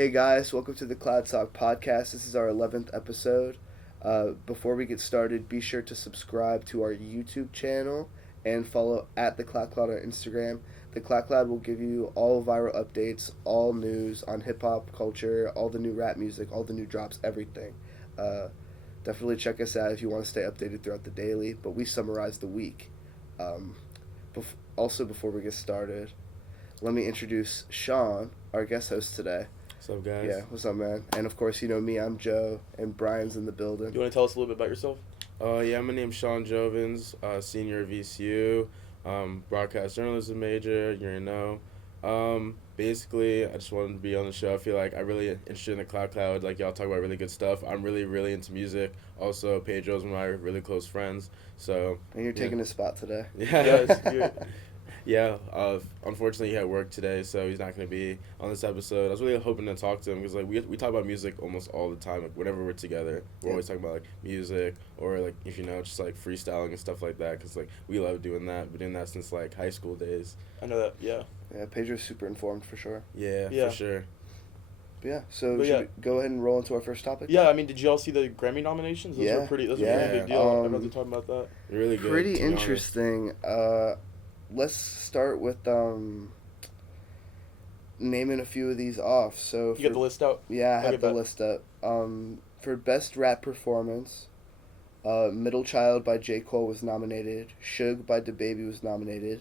Hey guys, welcome to the Cloud Cloud podcast. This is our 11th episode. Before we get started, be sure to subscribe to our YouTube channel and follow at the Clout Cloud on Instagram. The Clout Cloud will give you all viral updates, all news on hip hop culture, all the new rap music, all the new drops, everything. Definitely check us out if you want to stay updated throughout the daily, but we summarize the week. Also, before we get started, let me introduce Sean, our guest host today. What's up, guys? Yeah, what's up, man? And of course, you know me, I'm Joe, and Brian's in the building. You want to tell us a little bit about yourself? Yeah, my name's Sean Jovins, senior at VCU, broadcast journalism major, you already know. Basically, I just wanted to be on the show. I feel like I'm really interested in the Clout Cloud. Like, y'all talk about really good stuff. I'm really, really into music. Also, Pedro's one of my really close friends. So. And you're taking his spot today. Yeah. Yeah, unfortunately he had work today, so he's not going to be on this episode. I was really hoping to talk to him because, like, we talk about music almost all the time. Like, whenever we're together, we're always talking about, like, music or, like, if you know, just, like, freestyling and stuff like that because, like, we love doing that. We've been doing that since, like, high school days. I know that, yeah. Yeah, Pedro's super informed for sure. Yeah, for sure. But yeah, so should we go ahead and roll into our first topic? Yeah, I mean, did y'all see the Grammy nominations? Those were pretty, those were a pretty big deal. Everyone's talking about that. Really good. Pretty interesting. Let's start with naming a few of these off. So you got the list out? Yeah, I have the list up. For Best Rap Performance, Middle Child by J. Cole was nominated. Suge by DaBaby was nominated.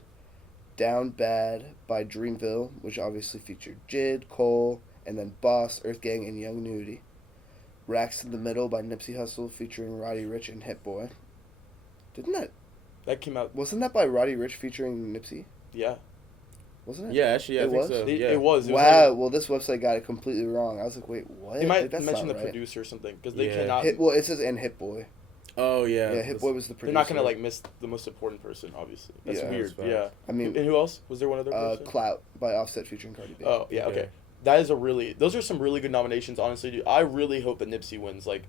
Down Bad by Dreamville, which obviously featured Jid, Cole, and then Boss, Earth Gang, and Young Nudy. Racks in the Middle by Nipsey Hussle featuring Roddy Ricch and Hit Boy. That came out. Wasn't that by Roddy Ricch featuring Nipsey? Yeah. Wasn't it? Yeah, actually, I think was? so. It was. Wow, well, this website got it completely wrong. I was like, wait, what? They might That's mention the right. producer or something, because they cannot... It says and Hit Boy. Oh, yeah. Yeah, Hit Boy was the producer. They're not going to, miss the most important person, obviously. That's weird, that's I mean... And who else? Was there one other person? Clout by Offset featuring Cardi B. Oh, yeah, okay. That is those are some really good nominations, honestly, dude. I really hope that Nipsey wins, I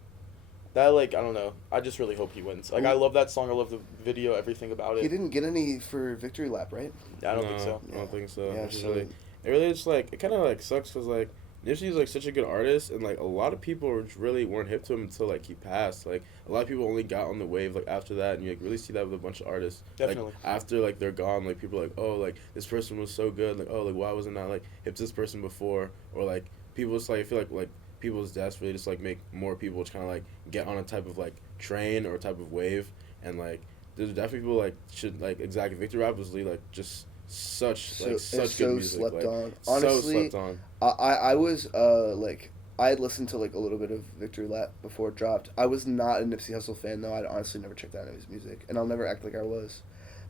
don't know. I just really hope he wins. I love that song. I love the video, everything about it. He didn't get any for Victory Lap, right? I don't think so. I don't think so. Yeah, it really just, it kind of, sucks because, Nipsey's, such a good artist, and, a lot of people really weren't hip to him until, he passed. A lot of people only got on the wave, after that, and you, really see that with a bunch of artists. Definitely. After, they're gone, people are like, oh, this person was so good. Why wasn't I, hip to this person before? Or, people just, I feel like people's deaths really just make more people just kind of get on a type of train or a type of wave, and there's definitely people should exactly Victory Rap was really just such such good music. Slept on. Honestly, so slept on. I was I had listened to a little bit of Victory Lap before it dropped. I was not a Nipsey Hussle fan though. I'd honestly never checked out any of his music, and I'll never act like I was.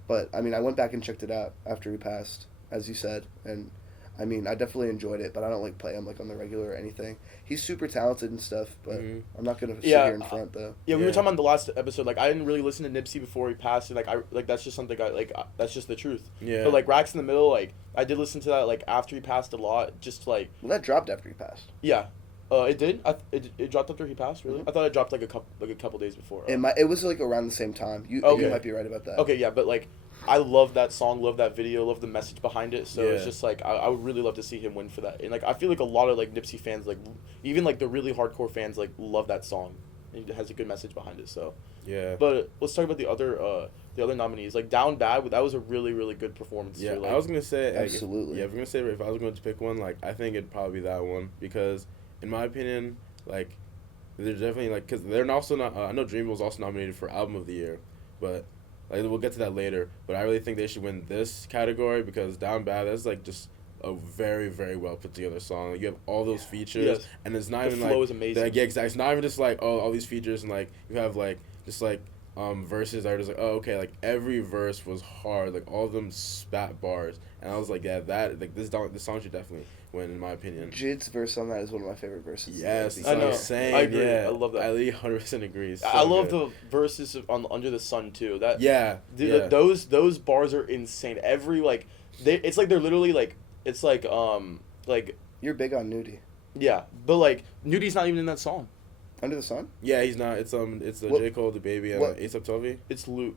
But I mean, I went back and checked it out after he passed, as you said, and I mean, I definitely enjoyed it, but I don't play him on the regular or anything. He's super talented and stuff, but I'm not gonna sit here in front though. Yeah, we were talking about the last episode. I didn't really listen to Nipsey before he passed, and that's just something that's just the truth. Yeah. But Racks in the Middle, I did listen to that after he passed a lot, just Well, that dropped after he passed. Yeah. It did. It dropped after he passed. Really? I thought it dropped a couple days before. It was around the same time. You might be right about that. Okay, yeah, but I love that song, love that video, love the message behind it. So it's just I would really love to see him win for that. And I feel a lot of Nipsey fans, even the really hardcore fans, love that song. It has a good message behind it. So yeah. But let's talk about the other nominees. Down Bad, that was a really, really good performance. Yeah, too, I was gonna say absolutely. If I was going to pick one, I think it'd probably be that one because, in my opinion, there's definitely because they're also not. I know Dream was also nominated for Album of the Year, but we'll get to that later. But I really think they should win this category because Down Bad is just a very, very well put together song. You have all those features, and it's not even the flow is amazing. Exactly. It's not even just all these features and you have just verses that are just okay, every verse was hard, all of them spat bars, and I was this song should definitely win in my opinion. Jid's verse on that is one of my favorite verses. Yes, I know. Saying, I agree. Yeah, I love that. I 100% agree. So I love good. the verses on Under the Sun too. Those bars are insane. Every it's they're literally it's You're big on Nudie. Yeah, but Nudy's not even in that song. Under the Sun? Yeah, he's not. It's J. Cole, DaBaby, and A$AP Tovi. It's Loot.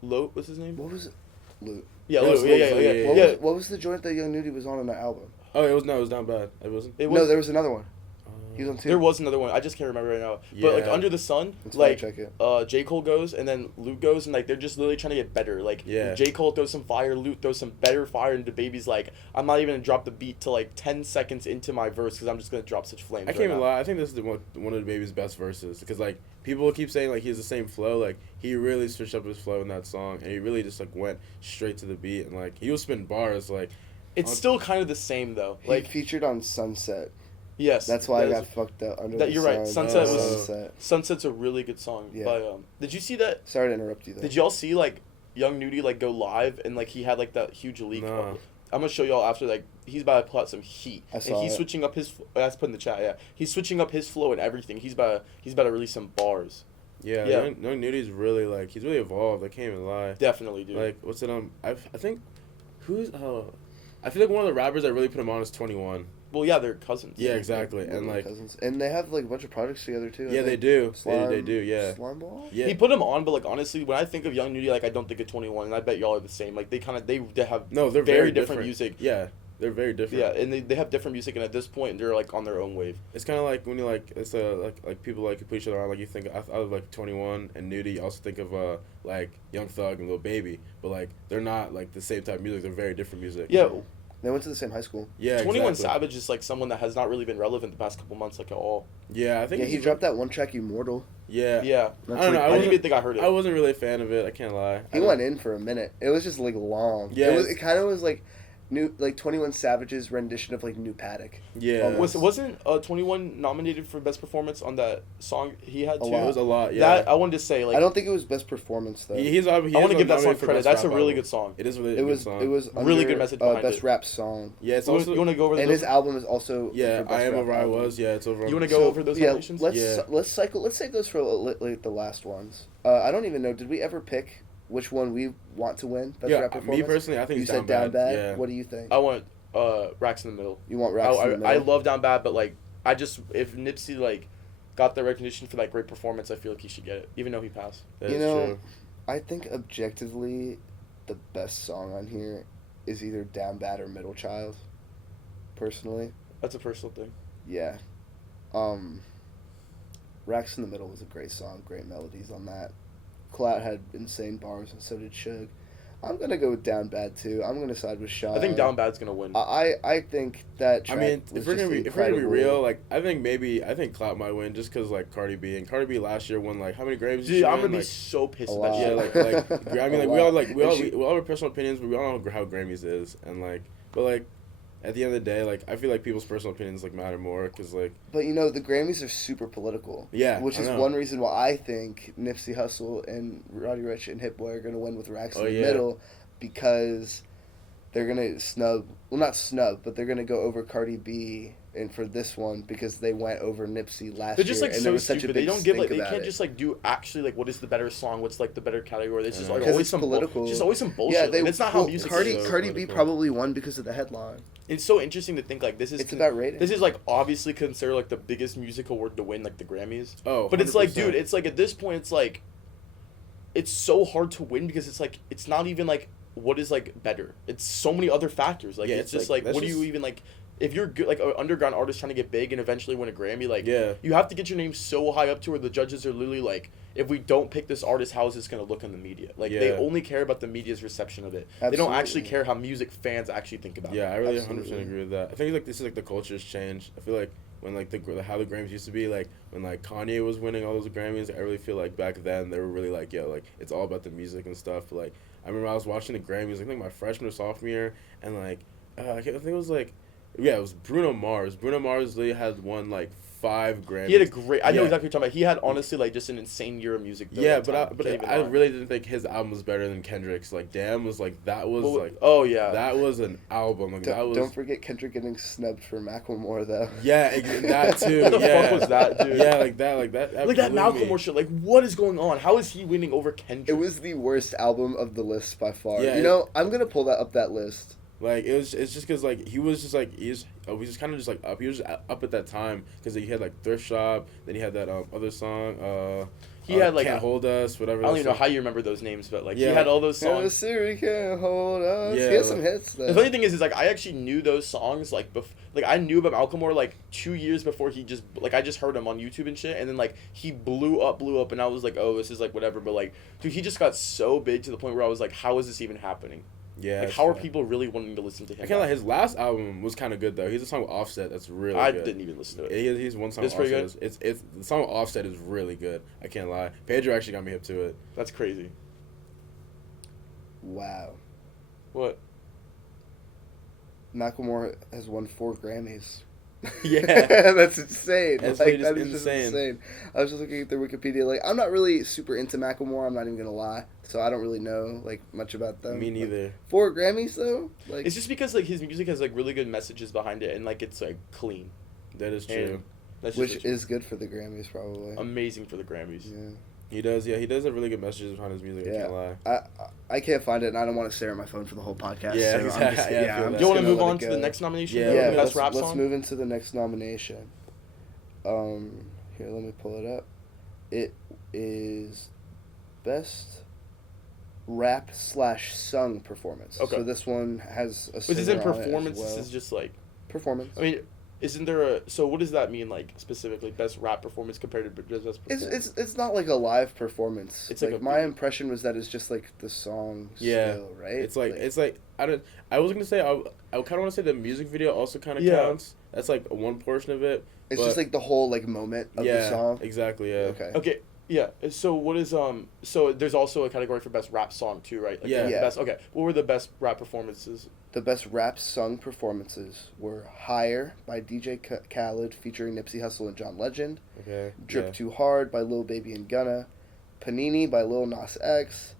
What's his name? What was it? Loot. Yeah, Loot. Yeah. What was the joint that Young Nudy was on that album? Oh, it was Down Bad. It wasn't. No, there was another one. He was on 2. There was another one. I just can't remember right now. But like Yeah. Under the Sun, Let's like fact check it. J. Cole goes and then Luke goes and like they're just literally trying to get better. Like Yeah. J. Cole throws some fire, Luke throws some better fire, and the baby's like, I'm not even gonna drop the beat till like 10 seconds into my verse because I'm just gonna drop such flames. I can't right even now. lie. I think this is one of the baby's best verses because like people keep saying like he has the same flow. Like he really switched up his flow in that song and he really just like went straight to the beat and like he was spitting bars like. It's still kind of the same though. He Like featured on Sunset. yes, That's why I that got is- fucked up. Under that- the you're right. Sun. Sunset was- Sunset. Sunset's a really good song. Yeah. By did you see that? Sorry to interrupt you though. Did y'all see like Young Nudie like go live and like he had like that huge leak? No. I'm gonna show y'all after like he's about to put out some heat I and saw he's it. switching up his. That's put in the chat. Yeah, he's switching up his flow and everything. He's about to release some bars. Yeah, Yeah. Young Nudi's really like he's really evolved. I can't even lie. Definitely, dude. Like what's it I think who's I feel like one of the rappers that really put him on is 21. well, yeah, they're cousins. Yeah, exactly. And like Cousins. And they have like a bunch of projects together too. I yeah, they think. do. Slime, They do. Yeah. Slime Ball. Yeah. He put him on, but like honestly, when I think of Young Nudie, like I don't think of 21, and I bet y'all are the same. Like they have No, they're very different music. Yeah, they're very different. Yeah, and they have different music, and at this point, they're like on their own wave. It's kind of like when you like it's like people like put each other on like you think out of like 21 and Nudie. You also think of like Young Thug and Lil Baby, but like they're not like the same type of music. They're very different music. Yeah, They went to the same high school. Yeah. 21 exactly. Savage is like someone that has not really been relevant the past couple months, like at all. Yeah, I think. Yeah, he dropped that one track, Immortal. Yeah. Yeah, That's I don't know. like- I didn't even think I heard it. I wasn't really a fan of it. I can't lie. He went in for a minute. It was just like long. Yeah, It kind of was like 21 Savage's rendition of like New Paddock. Yeah. Wasn't 21 nominated for best performance on that song he had A too? lot. It was a lot. Yeah. That I wanted to say like I don't think it was best performance though. He I want to give that song nominated for credit. Best That's a Rap really Album. good song. It is really It a was good song. it was Really under, good message behind best it. rap song. Yeah, it's You also want to go over And those? his album is also yeah. for best I am rap where I album. was. Yeah, it's over. You want to go over those nominations? Let's Yeah. let's save those for like the last ones. I don't even know. Did we ever pick which one we want to win? Best Yeah, rap performance? me personally, I think You it's said Down Down Bad. Yeah. What do you think? I want Racks in the Middle. You want Racks in the Middle? I love Down Bad, but like I just if Nipsey like got the recognition for that great performance, I feel like he should get it, even though he passed. That You is know, true. I think objectively, the best song on here is either Down Bad or Middle Child. Personally, That's a personal thing. yeah. Racks in the Middle was a great song, great melodies on that. Clout had insane bars, and so did Suge. I'm gonna go with Down Bad too. I'm gonna side with Sean. I think Down Bad's gonna win. I think that I track mean, was if we're just gonna be incredible. real, like I think Clout might win just because like Cardi B last year won like how many Grammys? did Dude, she I'm win? gonna be Like, so pissed a about lot. yeah, shit. like I mean, A like we all lot. we all have personal opinions, but we all know how Grammys is, and like, but like, at the end of the day, like I feel like people's personal opinions like matter more because like But you know, the Grammys are super political. Yeah, Which I is know. one reason why I think Nipsey Hussle and Roddy Ricch and Hit Boy are gonna win with Racks in Oh, the yeah. Middle, because they're gonna not snub, but they're gonna go over Cardi B and for this one because they went over Nipsey last They're just year, like and there so was such a stupid. big They don't give like stink they about can't it. just like do actually like what is the better song? What's like the better category? It's just I know. like 'Cause always it's some political. just always some bullshit. Yeah, and it's not how music Cardi is. so Cardi B political. probably won because of the headline. It's so interesting to think like this is It's about rating. This is like obviously considered like the biggest music award to win, like the Grammys. oh, But it's like, 100%. dude, it's like at this point, it's like, it's so hard to win because it's like it's not even like what is like better. It's so many other factors. Like Yeah, it's it's just like- like that's what do you just- even like? If you're good, like an underground artist trying to get big and eventually win a Grammy, like Yeah. you have to get your name so high up to where the judges are literally like, if we don't pick this artist, how is this gonna look in the media? Like they Yeah. only care about the media's reception of it. They don't actually Absolutely. care how music fans actually think about it. Yeah, I really Absolutely. 100% agree with that. I think like this is like the culture's changed. I feel like when like how the Grammys used to be, like when like Kanye was winning all those Grammys, I really feel like back then they were really like, yo, like it's all about the music and stuff. But, like I remember I was watching the Grammys, I think my freshman or sophomore year, and like I think it was like, yeah, it was Bruno Mars. Bruno Mars literally had won like 5 Grammys. He had a great. I know Yeah. exactly what you're talking about. He had honestly like just an insane year of music. Though, Yeah, that but time. Can't even I lie. really didn't think his album was better than Kendrick's. Like, Damn was like that was Well, like oh yeah. that was an album. Like that was Don't forget Kendrick getting snubbed for Macklemore though. yeah that too. What the yeah. fuck was that, dude? Yeah, like that. like that blew me. Malcolm shit. Like, what is going on? How is he winning over Kendrick? It was the worst album of the list by far. Yeah, you know, I'm gonna pull that list Like it's just because like he was just like he was just kind of just like up. He was just up at that time because he had like Thrift Shop. Then he had that other song. He had like Can't Hold Us, whatever. I don't even know song. how you remember those names, but like Yeah. he had all those Yeah, songs. Siri can't hold us. Yeah, He has some like- hits though. The funny thing is like I actually knew those songs like like I knew about Macklemore like 2 years before he just like I just heard him on YouTube and shit, and then like he blew up, and I was like, oh, this is like whatever, but like dude, he just got so big to the point where I was like, how is this even happening? Yeah. Like it's how are fine. people really wanting to listen to him? I can't lie. His last album was kind of good though. He's a song with Offset that's really I good. didn't even listen to it. He's one song. It's with pretty Offset it's the song with Offset is really good. I can't lie. Pedro actually got me hip to it. That's crazy. Wow. What? Macklemore has won 4 Grammys. Yeah. That's insane. That's Like, just that is just insane. insane. I was just looking through Wikipedia. Like, I'm not really super into Macklemore. I'm not even gonna lie. So I don't really know like much about them. Me But neither. 4 Grammys though. Like, It's just because like his music has like really good messages behind it, and like it's like clean. That is And true. That's which just is good for the Grammys probably. amazing for the Grammys. Yeah. He does. Yeah, he does have really good messages behind his music. I Yeah. can't lie. I can't find it, and I don't want to stare at my phone for the whole podcast. Yeah, so I'm exactly. just, Yeah, I feel I'm that. Do just you want to gonna move let on it to go. the next nomination? Yeah, though? Yeah, The best rap let's song. move into the next nomination. Here, let me pull it up. It is best rap/sung performance. Okay. So this one has a. This isn't singer on it as performance. well. This is just like. Performance. I mean, isn't there a? So what does that mean? Like specifically, best rap performance compared to best performance? It's not like a live performance. It's like like a my beat. impression was that it's just like the song. Yeah. Still, right. It's like I was gonna say I kind of want to say the music video also kind of Yeah. counts. That's like one portion of it. It's but- just like the whole like moment of yeah, the song. exactly. Yeah. Okay. Okay. Yeah. So what is So there's also a category for best rap song too, right? Like Yeah. the Yeah. Best. Okay. What were the best rap performances? The best rap sung performances were "Higher" by DJ Khaled featuring Nipsey Hussle and John Legend, Okay. "Drip yeah. Too Hard" by Lil Baby and Gunna, "Panini" by Lil Nas X,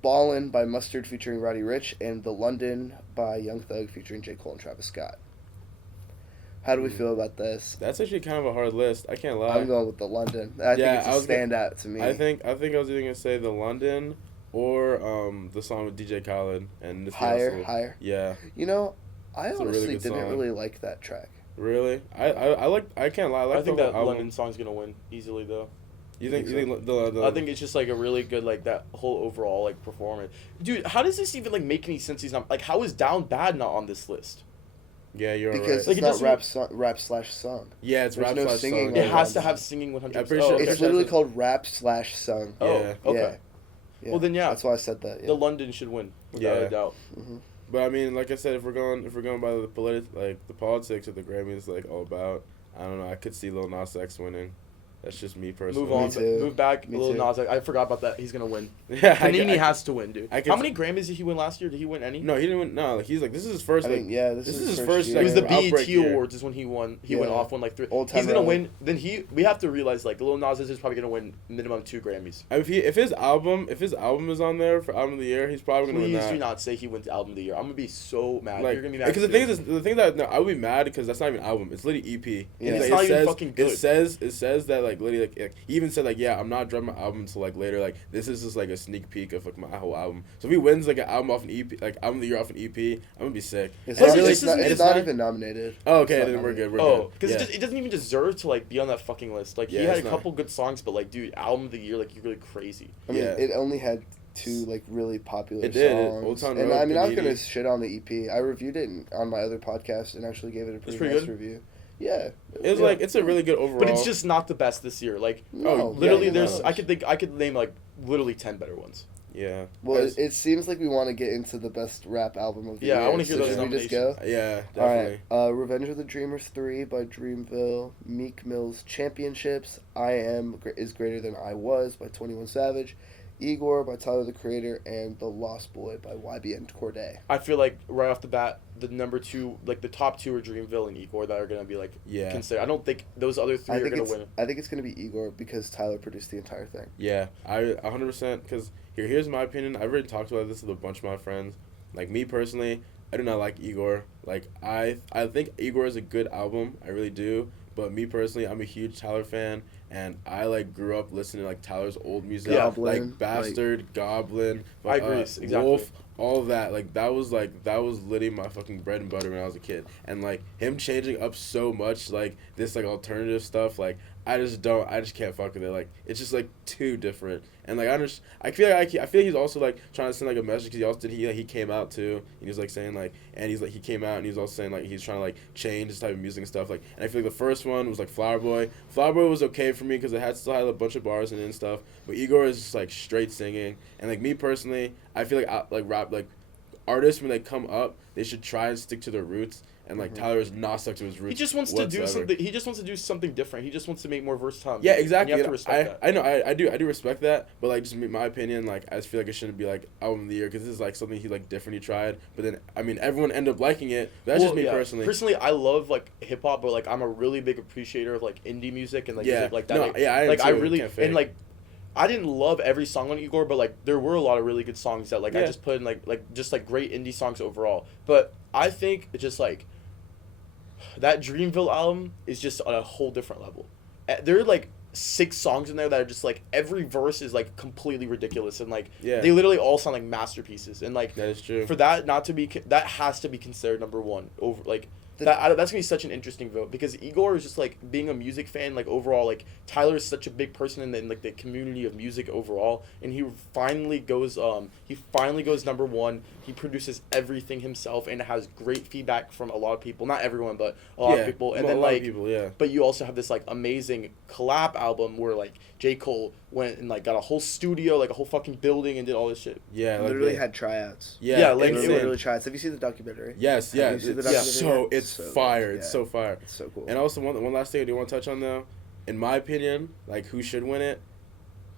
"Ballin" by Mustard featuring Roddy Ricch, and "The London" by Young Thug featuring J. Cole and Travis Scott. How do we feel about this? That's actually kind of a hard list. I can't lie. I'm going with "The London." I Yeah, think I it's was a gonna- standout to me. I think I was either gonna say the London or the song with DJ Khaled and Nipsey "Higher," Hussle. "Higher." Yeah. You know, I It's a really honestly good didn't song. really like that track. Really? I like. I can't lie. I like I think the that album. London song's gonna win easily though. You think? think You think the I think it's just like a really good like that whole overall like performance. Dude, how does this even like make any sense? He's not like how is Down Bad not on this list? Yeah, you're Because right. Like, it's it not doesn't- rap/sung. Yeah, it's there's rap no slash singing song. on It Yeah. has to have singing 100. I'm pretty sure- okay. It's literally called rap/sung. Oh, Yeah. okay. Yeah. Well, then, yeah. That's why I said that. Yeah. The London should win without Yeah. a doubt. Mhm. But I mean, like I said, if we're going by the the politics of the Grammys, like all about, I don't know. I could see Lil Nas X winning. That's just me personally. Move on. too. Move back. Me Lil too. Nas. I forgot about that. He's gonna win. Yeah, Panini has to win, dude. I could How s- many Grammys did he win last year? Did he win any? No, he didn't win. No, like he's like this is his first. I Like, mean, yeah, this this is is his his first first, year. It was the Outbreak BET year. Awards is when he won. He went Yeah. off, won like 3. Old Time He's gonna Road. win. Then we have to realize like Lil Nas is probably gonna win minimum 2 Grammys. if his album is on there for album of the year, he's probably gonna win Please that. do not say he wins album of the year. I'm gonna be so mad. Like, You're gonna be mad because the too. thing is, the thing that no, I would be mad because that's not even album. It's literally EP. Yeah. It's like, not it even says, fucking good. It says that like literally like he even said like yeah I'm not dropping my album until like later, like this is just like a sneak peek of like my whole album. So if he wins like an album off an EP, like album of the year off an EP, I'm gonna be sick. It's Plus, not, it really, just it's not, doesn't- it's it's not not- even nominated. Oh, okay, It's then not we're good. We're Oh, good. because Yeah. it doesn't even deserve to like be on that fucking list. Like Yeah, he had a it's not. couple good songs, but like dude, album of the year, like you're really crazy. I mean, Yeah. it only had 2 like really popular It did. songs. Old Town and Road, I mean, I was Panini. gonna shit on the EP. I reviewed it on my other podcast and actually gave it a pretty pretty nice good? review. Yeah. It was Yeah. like it's a really good overall. But it's just not the best this year. Like No, literally, yeah, there's no. I could name like literally 10 better ones. yeah. Well, It's- it seems like we want to get into the best rap album of the Yeah, I year. wanna hear so those should we just go? yeah, All definitely. right. Revenge of the Dreamers 3 by Dreamville, Meek Mill's Championships, I Am is Greater Than I Was by 21 Savage, Igor by Tyler the Creator, and The Lost Boy by YBN Corday. I feel like right off the bat, the number 2, like the top 2 are Dreamville and Igor that are gonna be like Yeah. considered. I don't think those other 3 are gonna win. I think it's gonna be Igor because Tyler produced the entire thing. Yeah, I 100% because here's my opinion. I've already talked about this with a bunch of my friends. Like me personally, I do not like Igor. Like I think Igor is a good album. I really do. But me personally, I'm a huge Tyler fan, and I like grew up listening to like Tyler's old music, Goblin, like Bastard, Goblin. I agree, exactly. Wolf, all of that, like that was literally my fucking bread and butter when I was a kid. And like him changing up so much, like this like alternative stuff, like I just can't fuck with it. Like it's just like too different. And like I feel like he's also like trying to send like a message, because he also he came out too. And he was like saying like, and he's like he came out and he was also saying like he's trying to like change his type of music and stuff. Like, and I feel like the first one was like Flower Boy. Flower Boy was okay for me because it still had a bunch of bars in it and stuff. But Igor is just like straight singing. And like me personally, I feel like rap like artists, when they come up, they should try and stick to their roots. And like Tyler is not stuck to his roots. He just wants to do something. He just wants to do something different. He just wants to make more versatile music. Yeah, exactly. And you have to respect that. I know. I do respect that. But like, just my opinion, like I just feel like it shouldn't be like album of the year, because this is like something he like different he tried. But then I mean, everyone ended up liking it. But that's just me personally. Personally, I love like hip hop, but like I'm a really big appreciator of like indie music and like music like that. No, like, yeah, I really and like. I didn't love every song on Igor, but like there were a lot of really good songs that like I just put in like just like great indie songs overall. But I think it's just like that Dreamville album is just on a whole different level. There are like 6 songs in there that are just like every verse is like completely ridiculous, and like they literally all sound like masterpieces. And like that is true. For that not to be that has to be considered number 1 over like. That's gonna be such an interesting vote, because Igor is just like being a music fan, like overall, like Tyler is such a big person in like the community of music overall, and he finally goes number 1. He produces everything himself and has great feedback from a lot of people, not everyone, but a lot of people. And then like but you also have this like amazing collab album where like J. Cole went and like got a whole studio, like a whole fucking building, and did all this shit. Yeah, like literally had tryouts. Yeah, like literally tryouts. Have you seen the documentary? Yes. It's fire. It's so fire. It's so cool. And also one last thing I do want to touch on though, in my opinion, like who should win it,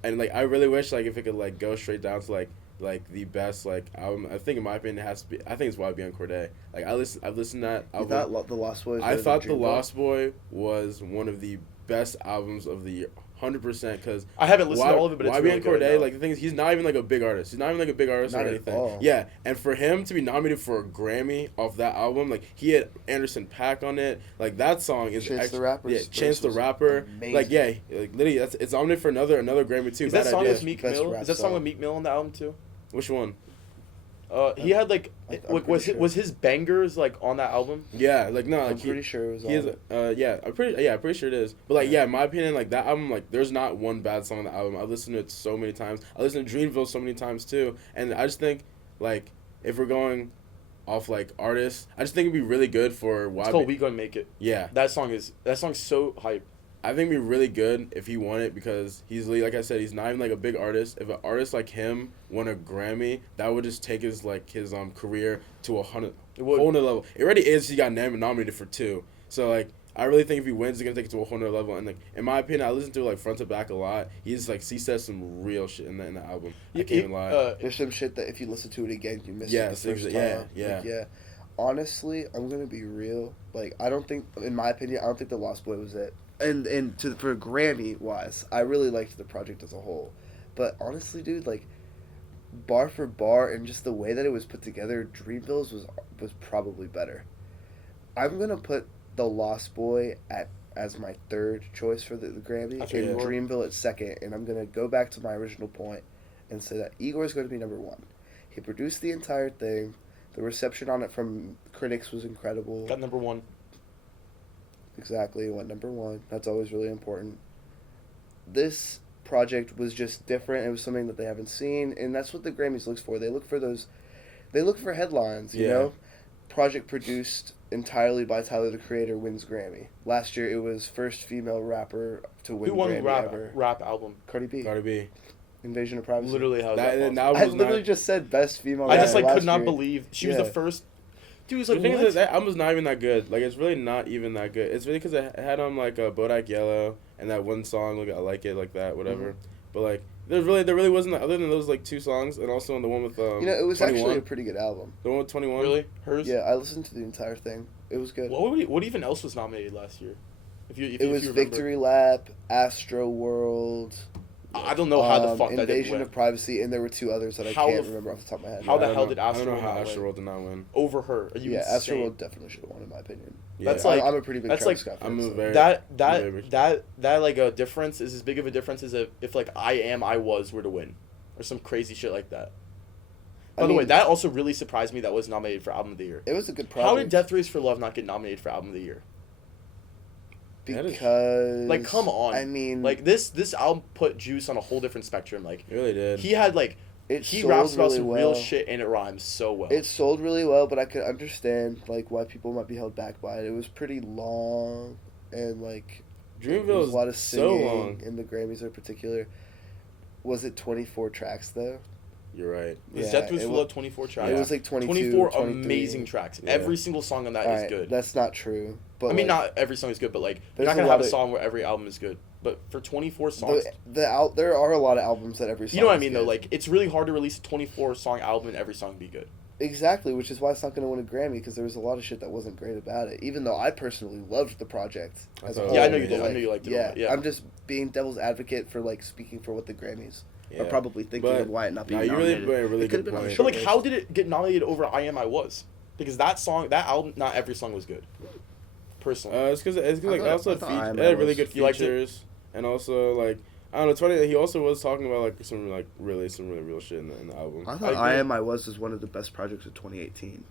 and like I really wish like if it could like go straight down to like the best like album. I think in my opinion it has to be. I think it's YB on Corday. Like I've listened to that album. You thought The Lost Boy? I thought The Lost Boy was one of the best albums of the year. 100%, because I haven't listened to all of it, but it's really Corday, good. Like the thing is, he's not even like a big artist. He's not even like a big artist or anything. All. Yeah, and for him to be nominated for a Grammy off that album, like he had Anderson .Paak on it. Like that song is Chance the Rapper. Yeah, Chance the Rapper. Amazing. Like like literally, it's nominated for another Grammy too. Is that song with Meek Mill? Is that song with Meek Mill on the album too? Which one? He had like was his bangers like on that album? Yeah, like no, like I'm pretty sure it was. He is, I'm pretty sure it is. But like, in my opinion, like that album, like there's not one bad song on the album. I listened to it so many times. I listened to Dreamville so many times too, and I just think like if we're going off like artists, I just think it'd be really good for YB. It's called We Gonna Make It. Yeah, that song's so hype. I think it'd be really good if he won it, because he's like I said, he's not even like a big artist. If an artist like him won a Grammy, that would just take his career to a whole nother level. It already is. He got nominated for 2. So like I really think if he wins, he's gonna take it to a whole nother level. And like in my opinion, I listen to it like front to back a lot. He says some real shit in the album. I can't even lie. There's some shit that if you listen to it again, you miss it the first time. Yeah. Like, yeah. Honestly, I'm gonna be real. Like I don't think, in my opinion, I don't think The Lost Boy was it. And for Grammy wise, I really liked the project as a whole, but honestly, dude, like bar for bar and just the way that it was put together, Dreamville's was probably better. I'm gonna put The Lost Boy as my 3rd choice for the Grammy, and Dreamville at 2nd, and I'm gonna go back to my original point and say that Igor's going to be number 1. He produced the entire thing. The reception on it from critics was incredible. Got number 1. Exactly, went number 1. That's always really important. This project was just different. It was something that they haven't seen, and that's what the Grammys looks for. They look for headlines, you know? Project produced entirely by Tyler, the Creator, wins Grammy. Last year, it was first female rapper to win Grammy ever. Rap album? Cardi B. Invasion of Privacy. Literally, how I literally just said best female rapper. I just could not believe she was the first. Dude, was like, the thing is that album's not even that good. Like, it's really not even that good. It's really because it had like Bodak Yellow and that one song, like I Like It, like that, whatever. Mm-hmm. But like, there really wasn't, other than those like 2 songs, and also on the one with it was 21. Actually a pretty good album. The one with 21. Really, hers? Yeah, I listened to the entire thing. It was good. What even else was nominated last year? It was Victory Lap, Astro World. I don't know how the fuck that didn't win. Invasion of Privacy, and there were 2 others that I can't remember off the top of my head. How the hell did Astro World I don't know how Astro World did not win. Over her? Are you insane? Astro World definitely should have won, in my opinion. Yeah. That's like, I'm a pretty big Travis Scott fan. That like a difference is as big of a difference as if like I Was were to win, or some crazy shit like that. By the way, that also really surprised me that was nominated for Album of the Year. It was a good project. How did Death Race for Love not get nominated for Album of the Year? Because like, come on. I mean, like this album put Juice on a whole different spectrum. Like, it really did. He had like he raps about some real shit and it rhymes so well. It sold really well, but I could understand like why people might be held back by it. It was pretty long and like Dreamville was a lot of singing so long in the Grammys in particular. Was it 24 tracks though? You're right. Was Death Race for Love 24 tracks? It was like 22, 24 23. amazing tracks. Yeah. Every single song on that is good. That's not true. But I mean, like, not every song is good, but like you're there's not a gonna have lot a of- song where every album is good. But for 24 songs, there are a lot of albums that every song you know what I is mean good. though. Like it's really hard to release a 24 song album and every song be good. Exactly, which is why it's not going to win a Grammy, because there was a lot of shit that wasn't great about it. Even though I personally loved the project. As a Yeah, whole, I know you but, did. I know you liked it a Yeah, lot, yeah. I'm just being devil's advocate for like speaking for what the Grammys Yeah. are probably thinking But, of why it not being you really nominated. made a really It could've good been on the point. But like, shortlist. how did it get nominated over I Am I Was? Because that album, not every song was good. Personally, It's because like thought- also I thought I Am it had I really was- good You liked it? features, and also like I don't know. It's funny that he also was talking about like some really real shit in the album. I thought I I agree. Am I Was one of the best projects of 2018.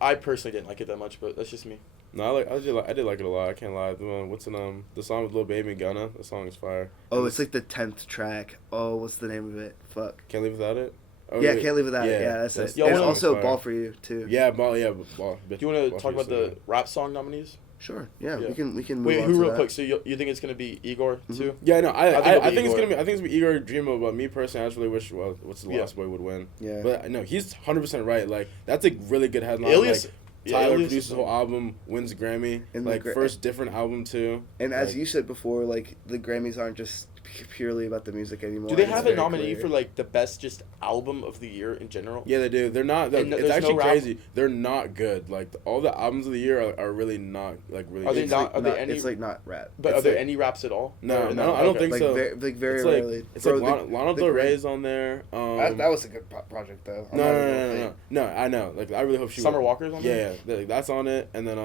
I personally didn't like it that much, but that's just me. No, I did like it a lot. I can't lie. The song with Lil Baby and Gunna. The song is fire. Oh, And it's like the 10th track. Oh, what's the name of it? Fuck. Can't Live Without It. Oh, Yeah, wait. Can't Live Without It. Yeah, that's it. Yo, And wanna- also Fire. Ball for You, too. Yeah, ball. Do you want to talk about the rap song nominees? Sure. Yeah, Yeah. we can move Wait, on who to real that. quick? So you think it's gonna be Igor too? Yeah, no, I it'll be think it's Igor. gonna be Igor or Dreamo, but me personally, I just really wish what's the Yeah. Lost Boy would win. Yeah. But no, he's 100% right. Like that's a really good headline. Alias- like, yeah, Tyler Alias produced is- the whole album, wins a Grammy, And the like first different album too. And as Like, you said before, like, the Grammys aren't just purely about the music anymore. Do they It's have a very nominee clear. for like the best just album of the year in general? Yeah, they do. They're not. And It's there's actually no rap? crazy. They're not good. Like all the albums of the year are really not like really. Are they good. It's not- like are they any- It's like not rap. But It's are there like- any raps at all? No, Or in I that? don't Okay. think Like, so. very It's like rarely. it's Bro, like Lana Del Rey's on there. That was a good project, though. I'm No, not no, even no, gonna no, fake. no, no. I know. Like I really hope she. Summer would. Walker's on there? Yeah, that's on it, and then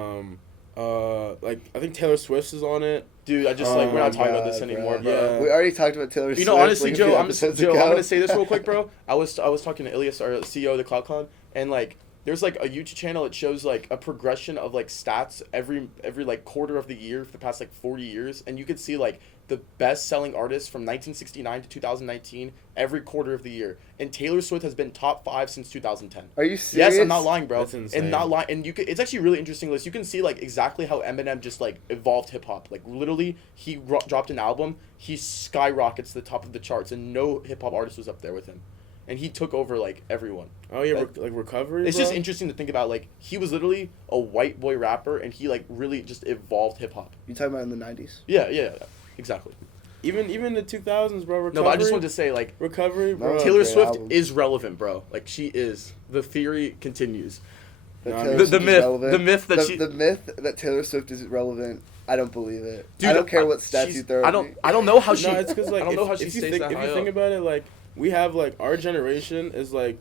like I think Taylor Swift's is on it. Dude, I just Oh like we're not my talking about this God, anymore, bro. bro. Yeah. We already talked about Taylor Swift. You know, honestly, like, a Joe, few I'm just episodes Joe. I'm ago. gonna say this real quick, bro. I was talking to Ilias, our CEO of the Clout Cloud, and like there's like a YouTube channel that shows like a progression of like stats every like quarter of the year for the past like 40 years, and you could see like the best selling artists from 1969 to 2019 every quarter of the year, and Taylor Swift has been top 5 since 2010. Are you serious? Yes, I'm not lying, bro. That's insane. And not lying. And it's actually a really interesting list. You can see like exactly how Eminem just like evolved hip hop. Like literally, he dropped an album, he skyrockets to the top of the charts, and no hip hop artist was up there with him, and he took over like everyone. Oh yeah, Like- like Recovery. It's bro? just interesting to think about. Like he was literally a white boy rapper, and he like really just evolved hip hop. You talking about in the 90s? Yeah, exactly. Even the 2000s, bro. Recovery. No, but I just wanted to say like Recovery, bro. No, Taylor great Swift album. is relevant, bro. Like she is. The theory continues. That No, I Taylor mean- Swift The is myth- relevant? the myth that she- the myth that Taylor Swift is relevant. I don't believe it. Dude, I don't care what stats she's- you throw. I at don't. me. I don't know how she. No, it's because like I don't know how if she you stays think that if high you think up. about it, like we have like our generation is like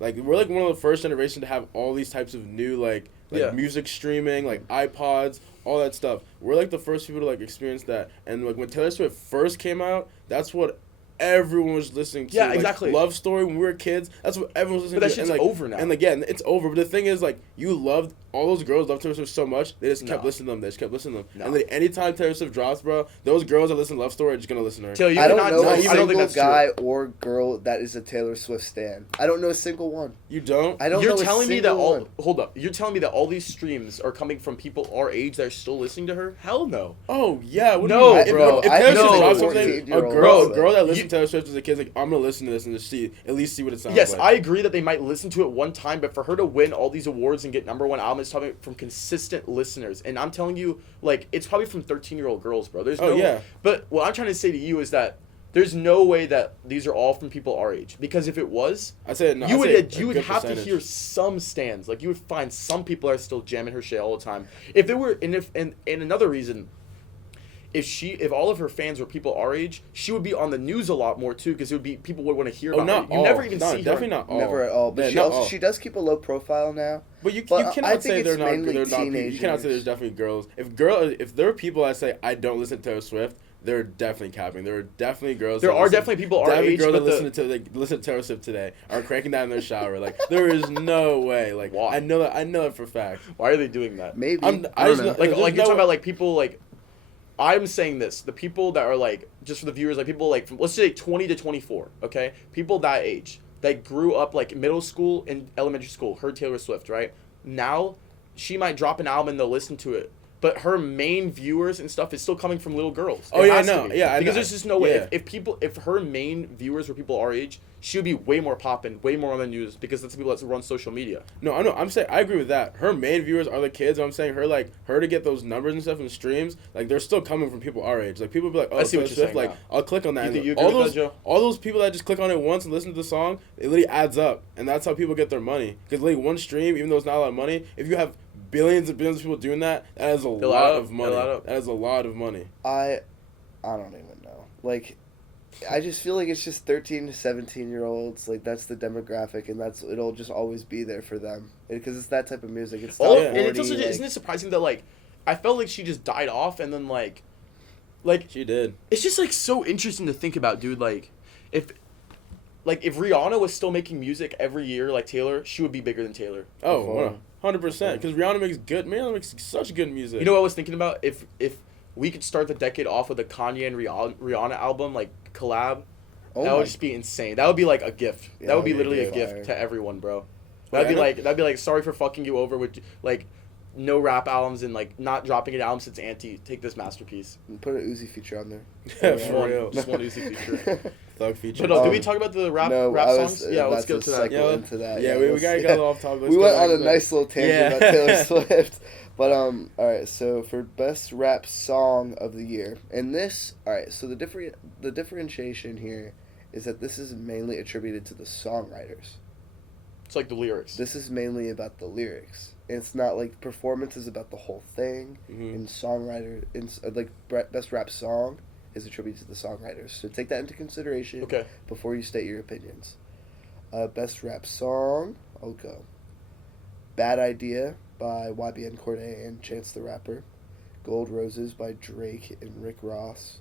we're like one of the first generation to have all these types of new like Yeah. music streaming, like iPods, all that stuff. We're like the first people to like experience that. And like when Taylor Swift first came out, that's what everyone was listening to. Yeah, Like, exactly. Love Story when we were kids, that's what everyone was listening But that to. shit's and, like, over now. And again, it's over. But the thing is, like, you loved all those girls loved Taylor Swift so much, they just kept No. listening to them. They just kept listening to them. No. And then anytime Taylor Swift drops, bro, those girls that listen to Love Story are just gonna listen to her. Taylor, you I don't cannot- know a I don't single think that's guy true. or girl that is a Taylor Swift stan. I don't know a single one. You don't? I don't You're know a telling me that single all one. hold up. You're telling me that all these streams are coming from people our age that are still listening to her? Hell no. Oh yeah, what do No, you mean? bro, If I Taylor know Swift drops a something, a 14-year-old girl girl. that listens You- to Taylor Swift as a kid's like, I'm gonna listen to this and just at least see what it sounds Yes, like. I agree that they might listen to it one time, but for her to win all these awards and get #1 album is coming from consistent listeners. And I'm telling you, like, it's probably from 13-year-old girls, bro. There's Oh, no yeah. But what I'm trying to say to you is that there's no way that these are all from people our age. Because if it was, I say no. you I'd would say you a would good have to percentage. hear some stands. Like you would find some people are still jamming her shit all the time. If there were and another reason, if all of her fans were people our age, she would be on the news a lot more too, because it would be people would want to hear Oh, about not her. You all. never even No, see definitely her. not all. Never at all. But Yeah, she not also all. she does keep a low profile now. But you But I cannot think say it's they're not mainly people. You cannot say teenagers. there's definitely girls. If there are people that say I don't listen to Taylor Swift, they're definitely capping. There are definitely girls. There are definitely people our age, girls but that listen to Taylor Swift today are cranking that in their shower. Like there is no way. Like why? I know that for a fact. Why are they doing that? Maybe. I don't know. Like you're talking about like people like. I'm saying this. The people that are like, just for the viewers, like people like from, let's say 20 to 24, okay? People that age, that grew up like middle school and elementary school, heard Taylor Swift, right? Now, she might drop an album and they'll listen to it. But her main viewers and stuff is still coming from little girls. Oh, It yeah, has to no. be. Yeah, I because know. there's just no way. Yeah. If her main viewers were people our age, she would be way more poppin', way more on the news because that's the people that run social media. No, I know. I'm saying I agree with that. Her main viewers are the kids. I'm saying her to get those numbers and stuff and streams. Like they're still coming from people our age. Like people be like, oh, I see what Taylor you're Swift. saying Like now. I'll click on that. You think And you agree all with those that, Joe? all those people that just click on it once and listen to the song, it literally adds up, and that's how people get their money. Because like one stream, even though it's not a lot of money, if you have billions and billions of people doing that, that is a lot of money. That is a lot of money. I don't even know. Like, I just feel like it's just 13 to 17-year-olds. Like, that's the demographic, and it'll just always be there for them. Because it's that type of music. It's Oh, top and it's 40, also just, isn't it surprising that like, I felt like she just died off and then like She did. it's just like so interesting to think about, dude. Like, if Rihanna was still making music every year like Taylor, she would be bigger than Taylor. Oh, 100%. Because Rihanna makes such good music. You know what I was thinking about? If we could start the decade off with a Kanye and Rihanna album, like collab, that would just be insane. That would be like a gift. Yeah, that would be that'd be literally a fire. gift to everyone, bro. Yeah, That'd be like sorry for fucking you over with like no rap albums and like not dropping an album since Auntie. Take this masterpiece. And put an Uzi feature on there. Yeah, Just for one, real. just one Uzi feature. Thug feature. But did we Um, talk about the rap no, rap I was- songs? Yeah, let's that's go a to that. cycle into that. Yeah, we got a little off topic. We went on a nice little tangent about Taylor Swift. But all right, so for best rap song of the year, and this, all right, so the differentiation here is that this is mainly attributed to the songwriters. It's like the lyrics. This is mainly about the lyrics. It's not like performance is about the whole thing. Mhm. And songwriter, best rap song is attributed to the songwriters. So take that into consideration Okay. before you state your opinions. Best rap song, I'll go. Bad Idea by YBN Cordae and Chance the Rapper. Gold Roses by Drake and Rick Ross.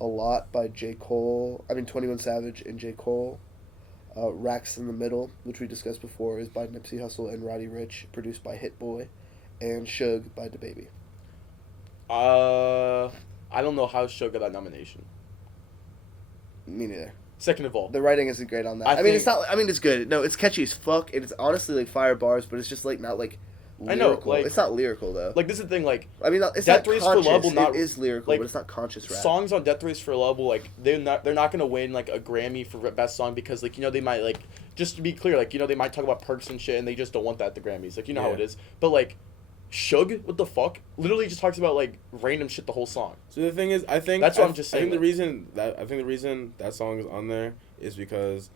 A Lot by 21 Savage and J. Cole. Racks in the Middle, which we discussed before, is by Nipsey Hussle and Roddy Ricch, produced by Hit Boy. And Suge by DaBaby. I don't know how Suge got that nomination. Me neither. Second of all, The writing isn't great on that. I I mean, think- it's not. I mean, it's good. No, it's catchy as fuck, and it's honestly like fire bars, but it's just like not like I know, lyrical. like- it's not lyrical though. like this is the thing, like I mean, it's Death not Race for conscious. Love will not- It is lyrical, like, but it's not conscious rap. songs on Death Race for Love will like they're not gonna win like a Grammy for best song because like they might like, just to be clear, like they might talk about perks and shit and they just don't want that at the Grammys, like how Yeah. it is. But like Suge, what the fuck, literally just talks about like random shit the whole song. So the thing is, I think That's what I'm just I think saying, the reason that song is on there is because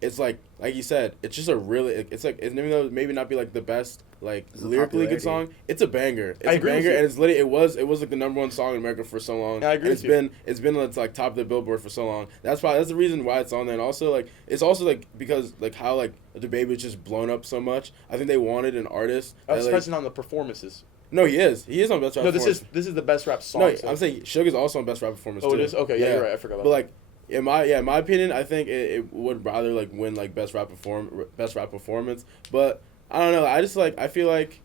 it's like you said, it's just a really it's even though it maybe not be like the best like It's a lyrically good popularity. song, it's a banger. It's I a agree with banger, you. and it's literally it was like the number one song in America for so long. I agree and with you. it's been like top of the Billboard for so long. That's the reason why it's on there. And also like it's also like because like how like DaBaby is just blown up so much. I think they wanted an artist. I was that, like, surprised on the performances. no, he is on best rap. No, this Performance. is the best rap song. No, so- I'm saying Suge is also on best rap performance. Oh, too. it is? Okay, yeah, you're right. I forgot about But that. like, in my opinion, I think it would rather like win like best rap performance. But I don't know. I feel like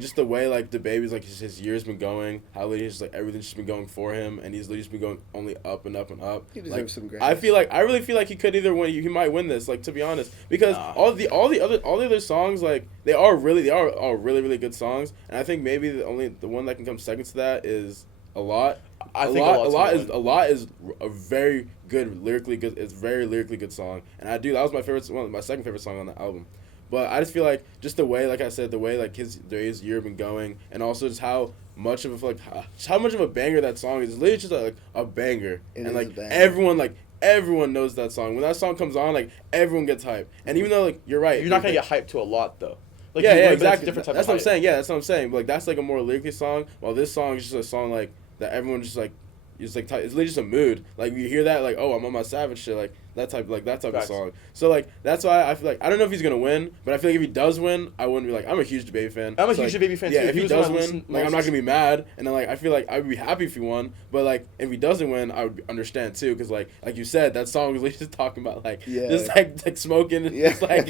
just the way like DaBaby's like his year's been going, how literally just like everything's just been going for him, and he's literally just been going only up and up and up. He Like, deserves some Grammys. I really feel like he could either win. He might win this. Like to be honest, because Nah. all the other songs like they are all really good songs, and I think maybe the one that can come second to that is A Lot. I think A Lot is a very good lyrically good. It's a very lyrically good song, and that was my second favorite song on the album. But I just feel like just the way, like I said, the way like his year been going, and also just how much of a banger that song is. It's literally just like a banger, It and is like a banger. everyone knows that song. When that song comes on, like everyone gets hyped. And even though like you're right, You're not gonna like, get hyped to A Lot though. Like, yeah, but it's a exactly. different type That's of what I'm hype. saying. Yeah, that's what I'm saying. But like that's like a more lyrically song, while this song is just a song like that everyone just like it's like it's literally just a mood. Like you hear that, like, oh, I'm on my savage shit, like that type of Facts. song. So like that's why I feel like I don't know if he's gonna win, but I feel like if he does win, I wouldn't be like I'm a huge DaBaby fan. I'm a So, huge like, DaBaby fan yeah, too. if he does win, like I'm not gonna be mad, and then like I feel like I would be happy if he won, but like if he doesn't win, I would understand too, because like you said, that song was literally just talking about like just like smoking, and just like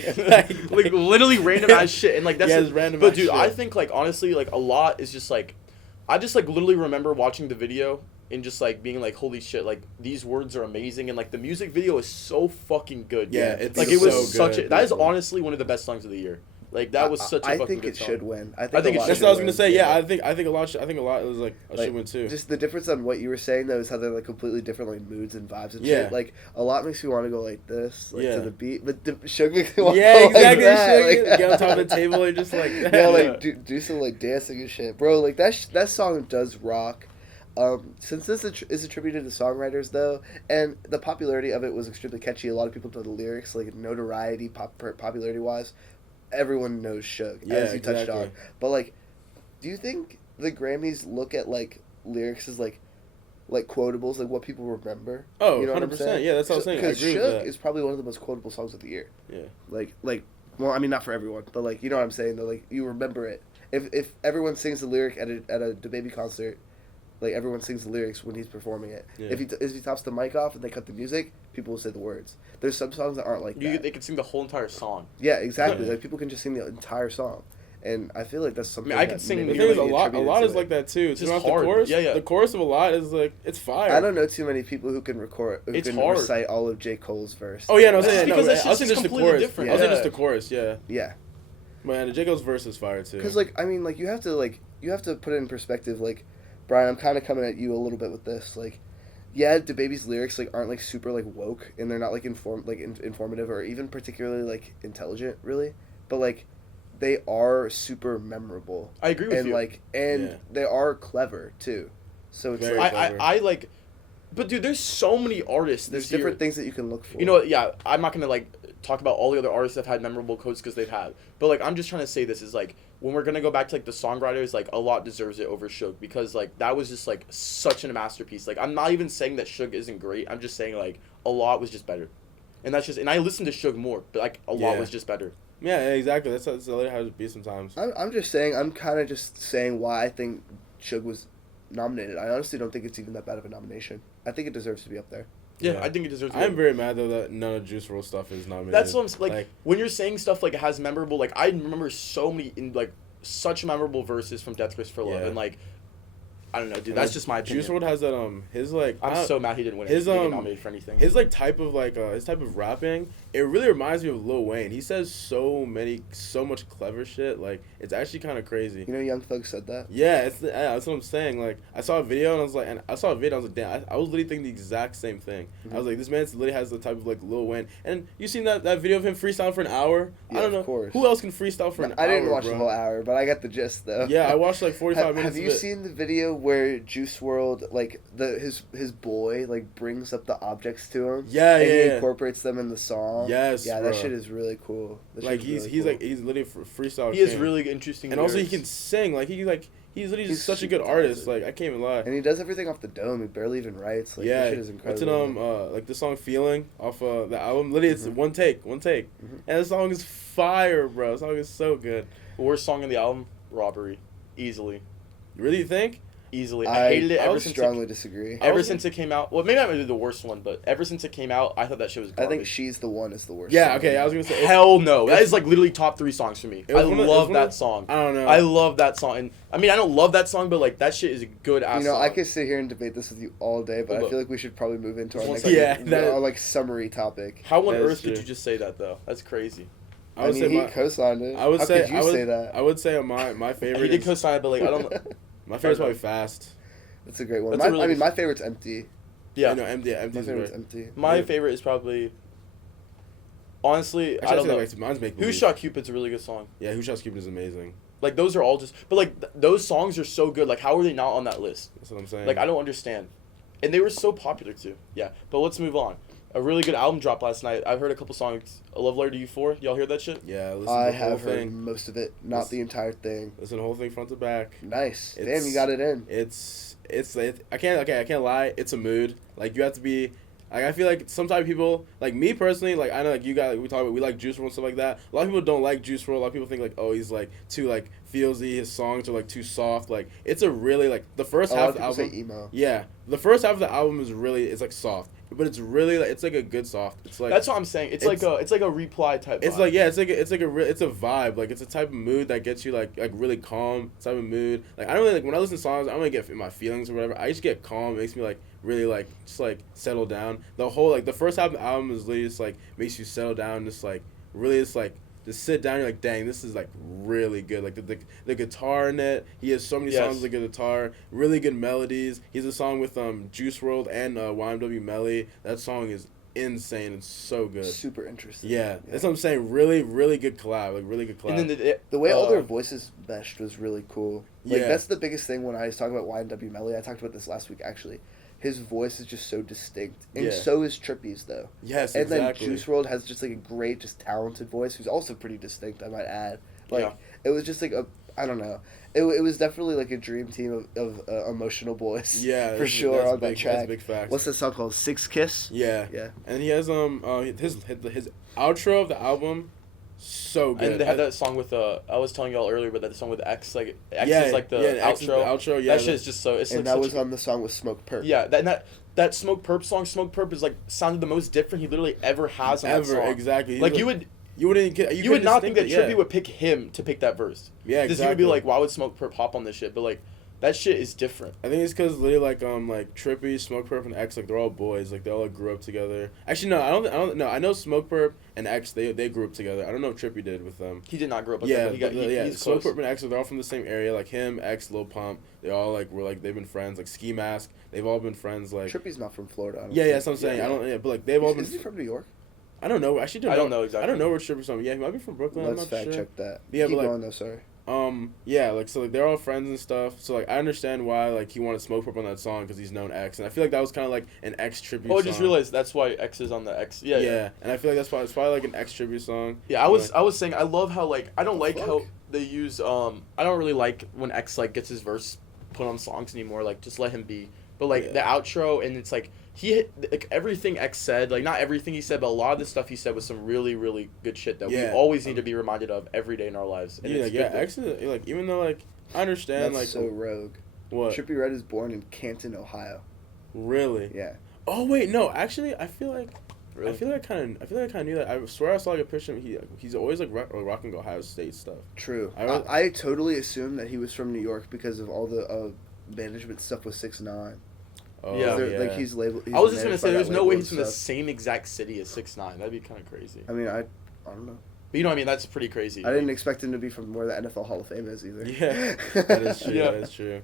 literally random ass shit, and like that's it's random. But ass dude, shit. I think like honestly, like a lot is just like, I just like literally remember watching the video and just like being like, holy shit, like these words are amazing, and like the music video is so fucking good. Yeah, dude. it's like it was so such good. a, that is honestly one of the best songs of the year. Like that was such a I fucking think good it song. should win. I think think it a lot That's should what I was win. gonna say. Yeah, I think a lot is like should win too. Just the difference on what you were saying though is how they're like completely different like moods and vibes and Yeah. shit. Like a lot makes me want to go like this, like Yeah. to the beat, but the Suge makes me want Yeah, to go exactly. like that. Suge, Like, get on top of the table and just like that. yeah, like do some like dancing and shit, bro. Like that song does rock. Since this is attributed to songwriters though, and the popularity of it was extremely catchy. A lot of people know the lyrics, like notoriety, popularity wise. Everyone knows Suge, as you touched on. But like, do you think the Grammys look at like lyrics as like quotables, like what people remember? Oh, you know 100%. Yeah, that's what I was saying. I Because agree with Suge that. is probably one of the most quotable songs of the year. Yeah. Like, well, I mean, not for everyone, but like, you know what I'm saying? Though, like, you remember it. If everyone sings the lyric at a DaBaby concert, like everyone sings the lyrics when he's performing it. Yeah. If he tops the mic off and they cut the music, people will say the words. There's some songs that aren't like that. They could sing the whole entire song. Yeah, exactly. Yeah. Like people can just sing the entire song, and I feel like that's something. I could sing The maybe thing is, like a lot is like that too. It's It's just not hard. the chorus. Yeah, yeah. The chorus of a lot is like it's fire. I don't know too many people who can It's hard. recite all of J. Cole's verse. Oh yeah, no, I was That's saying because no. that I was shit's saying just the completely chorus. different. I was saying Yeah. just the chorus. Yeah. Yeah, Man, the J. Cole's verse is fire too. because like I mean like you have to put it in perspective. Like Brian, I'm kind of coming at you a little bit with this. Like, yeah, DaBaby's lyrics like aren't like super like woke, and they're not like informative or even particularly like intelligent really, but like they are super memorable. I agree with and you. like they are clever too. So it's Very like I like, but dude, there's so many artists there's this year. different things that you can look for. You know what? Yeah, I'm not gonna like talk about all the other artists that have had memorable quotes because they've had. But like, I'm just trying to say this is like when we're gonna go back to like the songwriters, like a lot deserves it over Suge because like that was just like such a masterpiece. Like I'm not even saying that Suge isn't great. I'm just saying like a lot was just better, and that's just and I listened to Suge more, but like a lot was just better. Yeah, exactly. That's how it be sometimes. I'm just saying. I'm kind of just saying why I think Suge was nominated. I honestly don't think it's even that bad of a nomination. I think it deserves to be up there. Yeah, I think it deserves. I'm very mad though that none of Juice WRLD stuff is nominated. That's what I'm like. When you're saying stuff like it has memorable, like I remember so many in like such memorable verses from Death Wish for Love, and like I don't know, dude. That's just my opinion. Juice WRLD has that his like. I'm so mad he didn't win. His He didn't get nominated for anything. His like type of his type of rapping, it really reminds me of Lil Wayne. He says so much clever shit. Like it's actually kind of crazy. You know, Young Thug said that. Yeah, that's what I'm saying. Like I saw a video and I was like, damn, I was literally thinking the exact same thing. Mm-hmm. I was like, this man literally has the type of like Lil Wayne. And you seen that video of him freestyling for an hour? Yeah, I don't know. of course. Who else can freestyle for an hour? I didn't watch bro? the whole hour, but I got the gist though. Yeah, I watched like 45 minutes. Have you seen the video where Juice WRLD like his boy like brings up the objects to him? Yeah, and yeah, he yeah. incorporates them in the song. Yes, yeah, bro. that shit is really cool. Like he's literally freestyle. He has king. really interesting. And also he lyrics. can sing. Like he's literally He's just such a good super artist. talented. Like I can't even lie. And he does everything off the dome. He barely even writes. Like, yeah, that shit is what's incredible. in like the song "Feeling" off the album. Literally, it's one take, and the song is fire, bro. The song is so good. Worst song in the album, Robbery, easily. Really, you think? Easily. I hated it I ever would since strongly disagree. Ever since it came out, well, maybe not really the worst one, but ever since it came out, I thought that shit was I garbage. think She's the One is the worst. Yeah. song. Okay. I was gonna say. Hell no. That is like literally top 3 songs for me. It I was one of- it was love one that of- song. I don't know. I love that song. And I mean, I don't love that song, but like that shit is a good ass You know, song. I could sit here and debate this with you all day, but Look. I feel like we should probably move into our One next second. our like summary topic. How on That is earth did true. you just say that though? That's crazy. I would mean, say he my, co-signed it. I would How say could you I would say that? I would say my He favorite. did Is, co-sign, but like I don't. my favorite's probably Fast. That's a great one. That's a really I mean, good- my favorite's Empty. Yeah. I know empty. My Empty's favorite's great. Empty. My Yeah. favorite is probably. Honestly, I don't know. Mine's Make Who Believe. Shot Cupid's a really good song. Yeah, Who Shot Cupid is amazing. Like those are all just, but like those songs are so good. Like how are they not on that list? That's what I'm saying. Like I don't understand, and they were so popular too. Yeah, but let's move on. A really good album dropped last night. I heard a couple songs. A Love Letter to You 4. Y'all hear that shit? Yeah, listen I to the whole have heard thing. most of it, not the entire thing. Listen to the whole thing front to back. Nice. Damn, you got it in. I can't lie. It's a mood. Like you have to be. Like I feel like sometimes people, like me personally, like I know like you got, we talk about, we like Juice WRLD and stuff like that. A lot of people don't like Juice WRLD. A lot of people think like, oh, he's like too like feelsy. His songs are like too soft. Like it's a really like the first half of the album. Say emo. Yeah, the first half of the album is really, it's like soft, but it's really like, it's like a good soft. It's like, that's what I'm saying. It's like a reply type. it's vibe. like, yeah, it's a vibe. Like it's a type of mood that gets you like really calm type of mood. Like I don't really, like when I listen to songs, I don't really get in my feelings or whatever. I just get calm. It makes me like really like just like settle down. The whole like the first half of the album is literally just like makes you settle down, just like really just like just sit down. You're like, dang, this is like really good. Like the guitar in it. He has so many songs with the guitar, really good melodies. He has a song with Juice WRLD and YNW Melly. That song is insane. It's so good. Super interesting. Yeah, that's what I'm saying. Really, really good collab. Like really good collab. And then the way all their voices meshed was really cool. Like Yeah. that's the biggest thing when I was talking about YNW Melly. I talked about this last week actually. His voice is just so distinct, and so is Trippie's though. Yes, and exactly. then Juice WRLD has just like a great, just talented voice, who's also pretty distinct, I might add. Like it was just like I don't know. It was definitely like a dream team of emotional boys. Yeah, for sure on that track. That's big facts. What's the song called? Six Kiss. Yeah, yeah. And he has his outro of the album, so good. And they had that song with I was telling y'all earlier, but that song with X, like X is like the outro. X is the outro. Yeah, that shit is just so. It's and like that was on the song with Smoke Perp. Yeah, that Smoke Perp song. Smoke Perp is like sounded the most different he literally ever has on that song. Exactly. Like you would not think that Trippie would pick him to pick that verse. Yeah, exactly. Because you would be like, why would Smoke Perp hop on this shit? But like, that shit is different. I think it's because literally like Trippie, Smoke Perp, and X, like they're all boys. Like they all like grew up together. Actually, no, I don't know. I know Smoke Perp and X they grew up together. I don't know if Trippie did with them. He did not grow up with them. He's Smoke close. Perp and X, they're all from the same area. Like him, X, Lil Pump. They all like were like they've been friends. Like Ski Mask, they've all been friends. Like Trippie's not from Florida. That's what I'm saying. I don't. Yeah, but like they've all been. Is he from New York? I don't know. Actually, I don't know exactly. I don't know where Trippie's from. Yeah, he might be from Brooklyn. Let's I'm not fact sure. check that. Yeah, Keep but like, going though. Sorry. Yeah, like so, like they're all friends and stuff. So like I understand why like he wanted Smoke Perp on that song because he's known X, and I feel like that was kind of like an X tribute. Oh, I song. just realized that's why X is on the X. Yeah. And I feel like it's probably like an X tribute song. Yeah, I was saying I love how like I don't like how they use I don't really like when X like gets his verse put on songs anymore. Like just let him be. But like the outro and it's like he hit like everything X said, like not everything he said, but a lot of the stuff he said was some really, really good shit that we always need to be reminded of every day in our lives. And X is like even though like I understand That's like so rogue. What? Trippie Redd is born in Canton, Ohio. Really? Yeah. Oh wait, no, actually I feel like I feel like I kind of knew that. I swear I saw like a picture of him. He's always like rocking Ohio State stuff. True. I totally assumed that he was from New York because of all the management stuff with 6ix9ine. Oh, yeah. Like he's labeled. I was just gonna say there's no way he's from the same exact city as 6ix9ine. That'd be kind of crazy. I mean, I don't know. But you know what I mean? That's pretty crazy. I didn't expect him to be from where the NFL Hall of Fame is either. Yeah, that is true. That is true.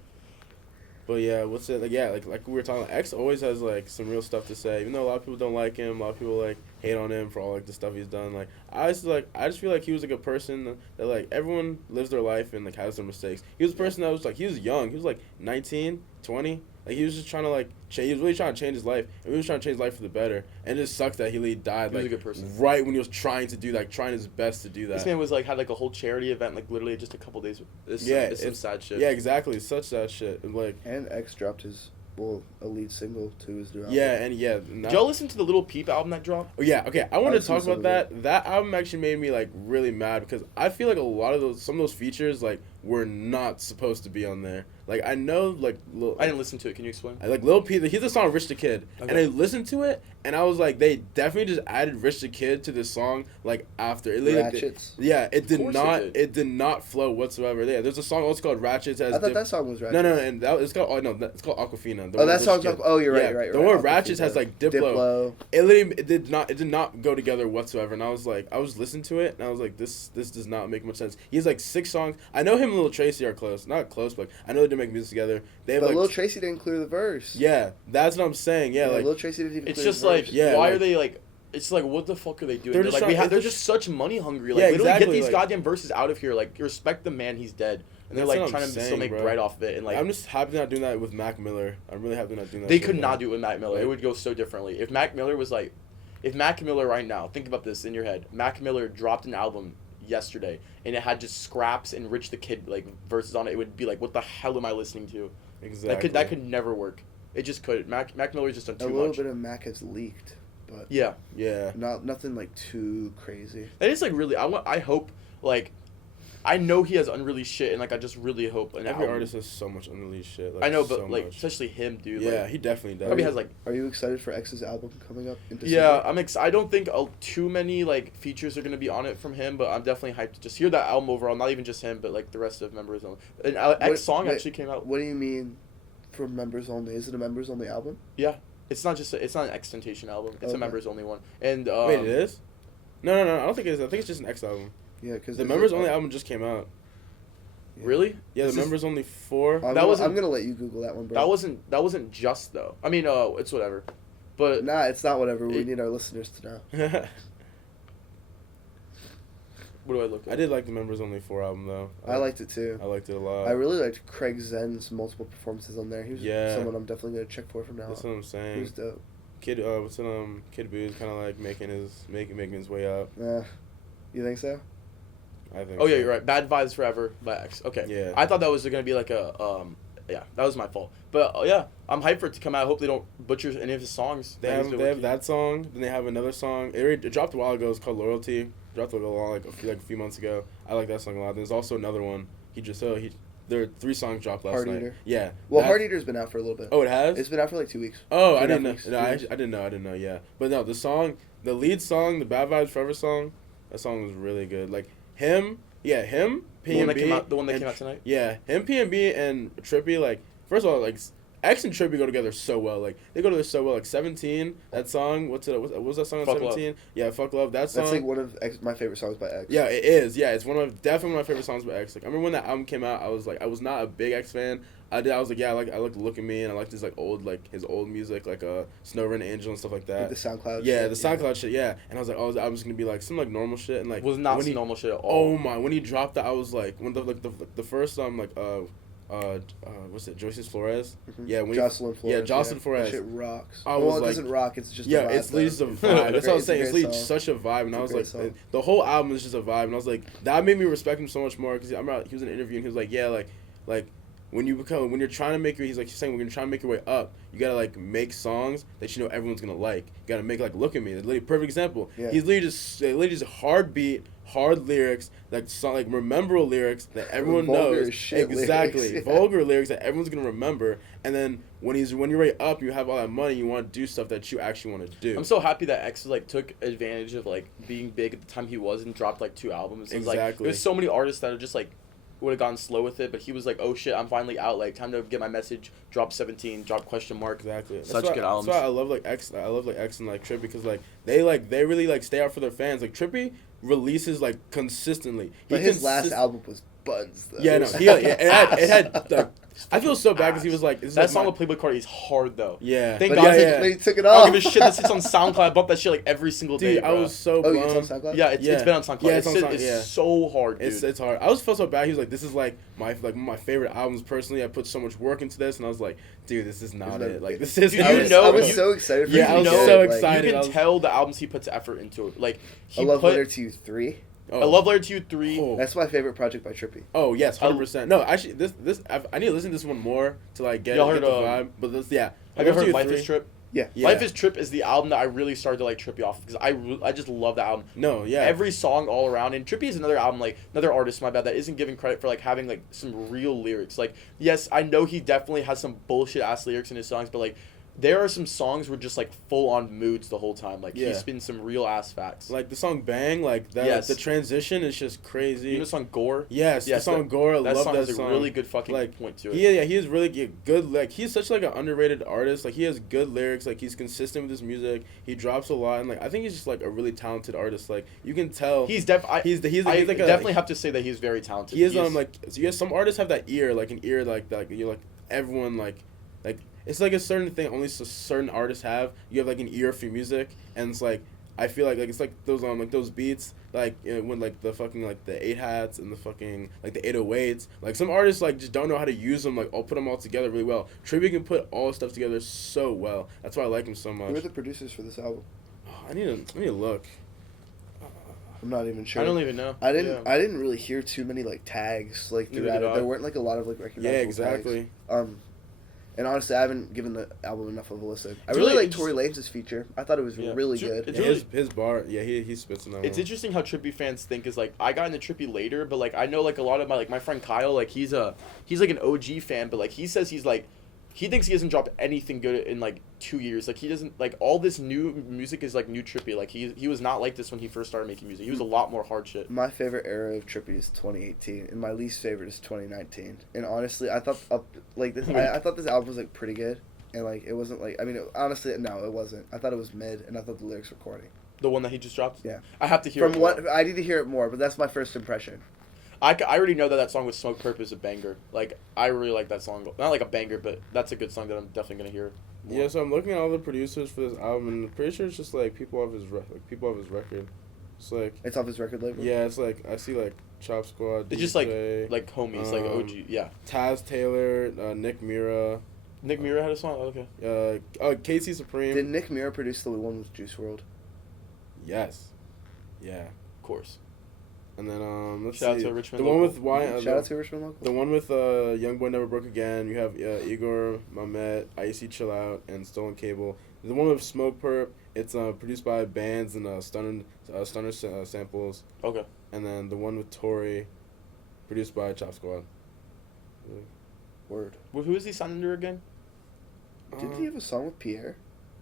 But yeah, what's it like? Yeah, like we were talking. X always has like some real stuff to say. Even though a lot of people don't like him, a lot of people like hate on him for all like the stuff he's done. Like I just feel like he was like a person that like everyone lives their life and like has their mistakes. He was a person that was like he was young. He was like 19, 20. Like he was just trying to like change. He was really trying to change his life. And he was trying to change his life for the better. And it just sucks that he died. He was like a good person. Right when he was trying to do that, trying his best to do that. This man was like had like a whole charity event like literally just a couple days. It's some sad shit. Yeah, exactly. Such sad shit. And X dropped his a lead single to his new album. Did y'all listen to the Little Peep album that dropped? Oh yeah, okay. I want to talk about that. That album actually made me like really mad because I feel like some of those features like were not supposed to be on there. Like I know like I didn't listen to it. Can you explain? Like Lil Peep, he's the song Rich the Kid, and I listened to it and I was like, they definitely just added Rich the Kid to this song like after it. Ratchets. It did not flow whatsoever. Yeah, there's a song also called Ratchets. I thought that song was Ratchets. No, and it's called Aquafina. That song's you're right. The one Ratchets has like Diplo. It did not go together whatsoever. And I was listening to it and I was like, this does not make much sense. He has like 6 songs. I know him and Lil Tracy are close, not close, but I know they didn't make music together. But Lil Tracy didn't clear the verse. Yeah, that's what I'm saying. Yeah, like Lil Tracy didn't even. It's clear just the verse. like why are they like? It's like what the fuck are they doing? They're just such money hungry. Like literally get these goddamn verses out of here. Like respect the man, he's dead. And they're like trying to still make bread off of it. And like I'm just happy they're not doing that with Mac Miller. I'm really happy they're not doing that. They could not do it with Mac Miller. It would go so differently. If Mac Miller was like if Mac Miller right now, think about this in your head. Mac Miller dropped an album yesterday, and it had just Scraps and Rich the Kid like verses on it. It would be like, what the hell am I listening to? Exactly. That could never work. It just couldn't. Mac Miller's just done too much. A little bit of Mac has leaked, but Yeah. nothing like too crazy. That is like really. I hope like. I know he has unreleased shit, and like I just really hope an Every album. artist has so much unreleased shit. Like, I know, but so like much. especially him, dude. Yeah, like, he definitely does. probably has like. Are you excited for X's album coming up in December? Yeah, I don't think too many like features are gonna be on it from him, but I'm definitely hyped to just hear that album overall. Not even just him, but like the rest of members only. An X song actually came out. What do you mean, for members only? Is it a members only album? Yeah, it's not just it's not an XXXTentacion album. It's a members only one. And wait, it is? No. I don't think it is. I think it's just an X album. Yeah, because The members only album just came out. Yeah. Really? Yeah, the members only 4. I'm gonna let you Google that one, bro. That wasn't just though. I mean, it's whatever. But Nah, it's not whatever. We need our listeners to know. what do I look at? I did like the members only 4 album though. I liked it too. I liked it a lot. I really liked Craig Zen's multiple performances on there. He was Yeah. someone I'm definitely gonna check for from now That's on. what I'm saying. He was dope. Kid Boo's kind of like making his way up. You think so? I think. Oh yeah, so. you're right. Bad Vibes Forever by X. Okay. Yeah. I thought that was gonna be like a yeah, that was my fault. But yeah, I'm hyped for it to come out. I hope they don't butcher any of his songs. They have that song. Then they have another song. It dropped a while ago. It's called Loyalty. Dropped a few months ago. I like that song a lot. There's also another one. There are 3 songs dropped last Heart night. Eater. Yeah. Well, Heart Eater's been out for a little bit. Oh, it has. It's been out for like 2 weeks. Oh, I 2.5 didn't know. weeks, No, 2 I weeks. didn't know. Yeah, but no, the lead song, the Bad Vibes Forever song, that song was really good. Like him, The one that came out tonight. Yeah, him, PNB, and Trippie. Like, first of all, like X and Trippie go together so well. Like they go together so well. Like 17, that song. What was that song on Fuck 17? Love. Yeah, Fuck Love. That song. That's like one of my favorite songs by X. Yeah, it is. Yeah, it's definitely one of my favorite songs by X. Like I remember when that album came out, I was not a big X fan. I was like, yeah, I like Look at Me, and I liked his his old music, like Snow Rain Angel and stuff like that. Like the SoundCloud. Yeah, shit, the SoundCloud shit. Yeah, and I was like, oh, I was gonna be like some like normal shit, and like Was not when some normal shit at all. Oh my! When he dropped that, I was like, when the first what's it? Joyce's Flores. Mhm. Yeah, when Jocelyn Flores. Yeah, Jocelyn That Flores. shit rocks. I well, was it like- doesn't rock. It's just Yeah, a vibe, it's literally just a though. vibe. That's what I was saying. It's Great literally song. such a vibe, and I was It's a like, great song. the whole album is just a vibe, and I was like, that made me respect him so much more because I remember he was in an interview and he was like, yeah, like when you're trying to make your, he's saying when you're trying to make your way up, you gotta like make songs that you know everyone's gonna like. You gotta make like Look at Me. That's literally a perfect example. Yeah. He's literally just hard beat, hard lyrics, like memorable lyrics that everyone Vulgar knows. as shit Exactly, lyrics, yeah. vulgar lyrics that everyone's gonna remember. And then when you're way up, you have all that money, you want to do stuff that you actually want to do. I'm so happy that X like took advantage of like being big at the time he was and dropped like 2 albums. It was, like, Exactly. there's so many artists that are just like would have gone slow with it, but he was like, oh shit, I'm finally out. Like time to get my message. Drop 17. Drop question mark. Exactly. Such good albums. That's why I love like X. I love like X and like Trippie because like they really like stay out for their fans. Like Trippie releases like consistently. But his last album was buns, though. Yeah, no, it had like, I feel so bad because he was like this is That like song my- with Playboy Cardi is hard though. Yeah, Thank But God he took it I off. don't give a shit that sits on SoundCloud. I bump that shit like every single day. dude, I bro. was so Oh, blown. it's on SoundCloud? Yeah, it's been on SoundCloud. Yeah, it's on it's yeah. so hard, dude. It's hard. I was felt so bad. He was like, "This is like my favorite albums personally. I put so much work into this," and I was like, "Dude, this is not it. Like this is." Dude, I you was, know- I was you- so excited for Yeah, you I was to get so it, like, excited. You I can was- tell the albums he puts effort into it. Like he A Love put Letter to You 3. A Love Letter to You 3. Oh. That's my favorite project by Trippie. Oh yes, 100%. No, actually, I need to listen to this one more to like get Y'all the heard, vibe. But this, yeah. Have you Love heard to Life You is 3. Trip? Yeah. Yeah. Life is Trip is the album that I really started to like Trippie off because I just love the album. No, yeah. Every song all around, and Trippie is another album, like another artist, my bad, that isn't given credit for like having like some real lyrics. Like, yes, I know he definitely has some bullshit ass lyrics in his songs, but like there are some songs where just like full on moods the whole time. Like Yeah. he spins some real ass facts. Like the song Bang, like that. Yes. The transition is just crazy. You know the song Gore? Yes, the song Gore. I That love song that has song. a really good fucking Like, point to it. He is really good. Like he's such like an underrated artist. Like he has good lyrics. Like he's consistent with his music. He drops a lot, and like I think he's just like a really talented artist. Like you can tell. He's I like definitely have to say that he's very talented. He is like so yes, some artists have that ear, like an ear like that. You're like everyone like it's like a certain thing only certain artists have. You have like an ear for music, and it's like I feel like it's like those beats like when like the fucking like the 8-hats and the fucking like the 808s. Like some artists like just don't know how to use them. Like I'll put them all together really well. Trippie can put all stuff together so well. That's why I like him so Who much. are the producers for this album? I need to look. I'm not even sure. I don't even know. I didn't really hear too many like tags like Neither throughout did it. I. There weren't like a lot of like recognizable Yeah, exactly. tags. And honestly, I haven't given the album enough of a listen. I It's really really like Tory Lanez' feature. I thought it was really good. It's Yeah, really- his bar, yeah, he spits in that It's one. interesting how Trippie fans think is like I got into Trippie later, but like I know like a lot of my friend Kyle, like he's like an OG fan, but like he says he thinks he hasn't dropped anything good in like 2 years. Like he doesn't like all this new music is like new Trippie. Like he was not like this when he first started making music. He was a lot more hard shit. My favorite era of Trippie is 2018, and my least favorite is 2019. And honestly, I thought I thought this album was like pretty good, and like it wasn't like honestly no, it wasn't. I thought it was mid, and I thought the lyrics were corny. The one that he just dropped. Yeah. I have to hear From it what more. I need to hear it more, but that's my first impression. I already know that song with Smoke Perp is a banger. Like I really like that song. Not like a banger, but that's a good song that I'm definitely gonna hear. More. Yeah, so I'm looking at all the producers for this album, and I'm pretty sure it's just like people off his record. It's like It's off his record label. yeah, it's like I see like Chop Squad. It's just DJ, like homies, like OG. Yeah. Taz Taylor, Nick Mira, Nick Mira had a song. Oh, okay. Casey Supreme. Did Nick Mira produce the one with Juice WRLD? Yes. Yeah. Of course. And then let's Shout out see. to Richmond The one Local. with why Shout out to Richmond Local. the one with Young Boy Never Broke Again. You have Igor, Mamet, Icy Chill Out, and Stolen Cable. The one with Smoke Perp. It's produced by Bands and Stunner Samples. Okay. And then the one with Tory, produced by Chop Squad. Word. Who is he signed under again? Didn't he have a song with Pierre?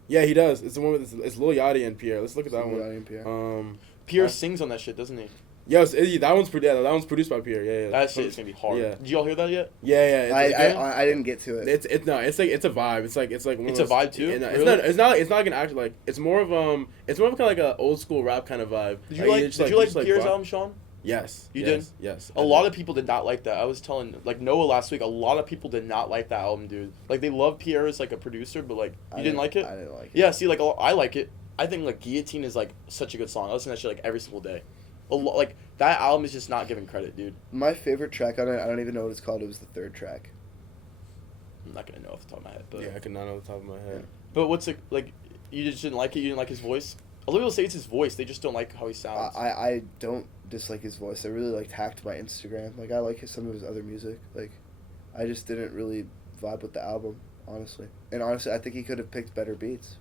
Yeah, he does. It's the one with it's Lil Yachty and Pierre. Let's look at that Lil one. Yachty and Pierre. Pierre Uh, sings on that shit, doesn't he? Yes, that one's that one's produced by Pierre. Yeah, yeah. That shit is gonna be hard. Yeah. Did y'all hear that yet? Yeah, yeah. I didn't get to it. It's a vibe. It's like one It's of a those, vibe, too? It's Really? not like an actual like it's more of kind of like a old school rap kind of vibe. Did you like Pierre's album, Sean? Yes. You did? did? Yes. A lot of people did not like that. I was telling like Noah last week. A lot of people did not like that album, dude. Like they love Pierre as like a producer, but like you didn't like it. I didn't like it. Yeah, see, like I like it. I think like Guillotine is like such a good song. I listen to that shit like every single day. Like that album is just not given credit, dude. My favorite track on it, I don't even know what it's called. It was the third track. I'm not gonna know off the top of my head, but Yeah, I could not know off the top of my head. But what's it like? You just didn't like it. You didn't like his voice. A lot of people say it's his voice. They just don't like how he sounds. I don't dislike his voice. I really liked Hacked by Instagram. Like I like some of his other music. Like I just didn't really vibe with the album, honestly. And honestly, I think he could have picked better beats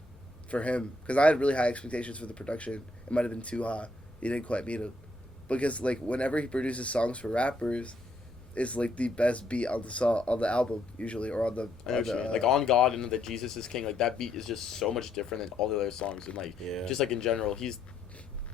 for him because I had really high expectations for the production. It might have been too high. He didn't quite meet them. Because like whenever he produces songs for rappers, it's like the best beat on the album usually, or on the. I know what you mean. Like On God and the Jesus is King, like that beat is just so much different than all the other songs, and like just like in general, he's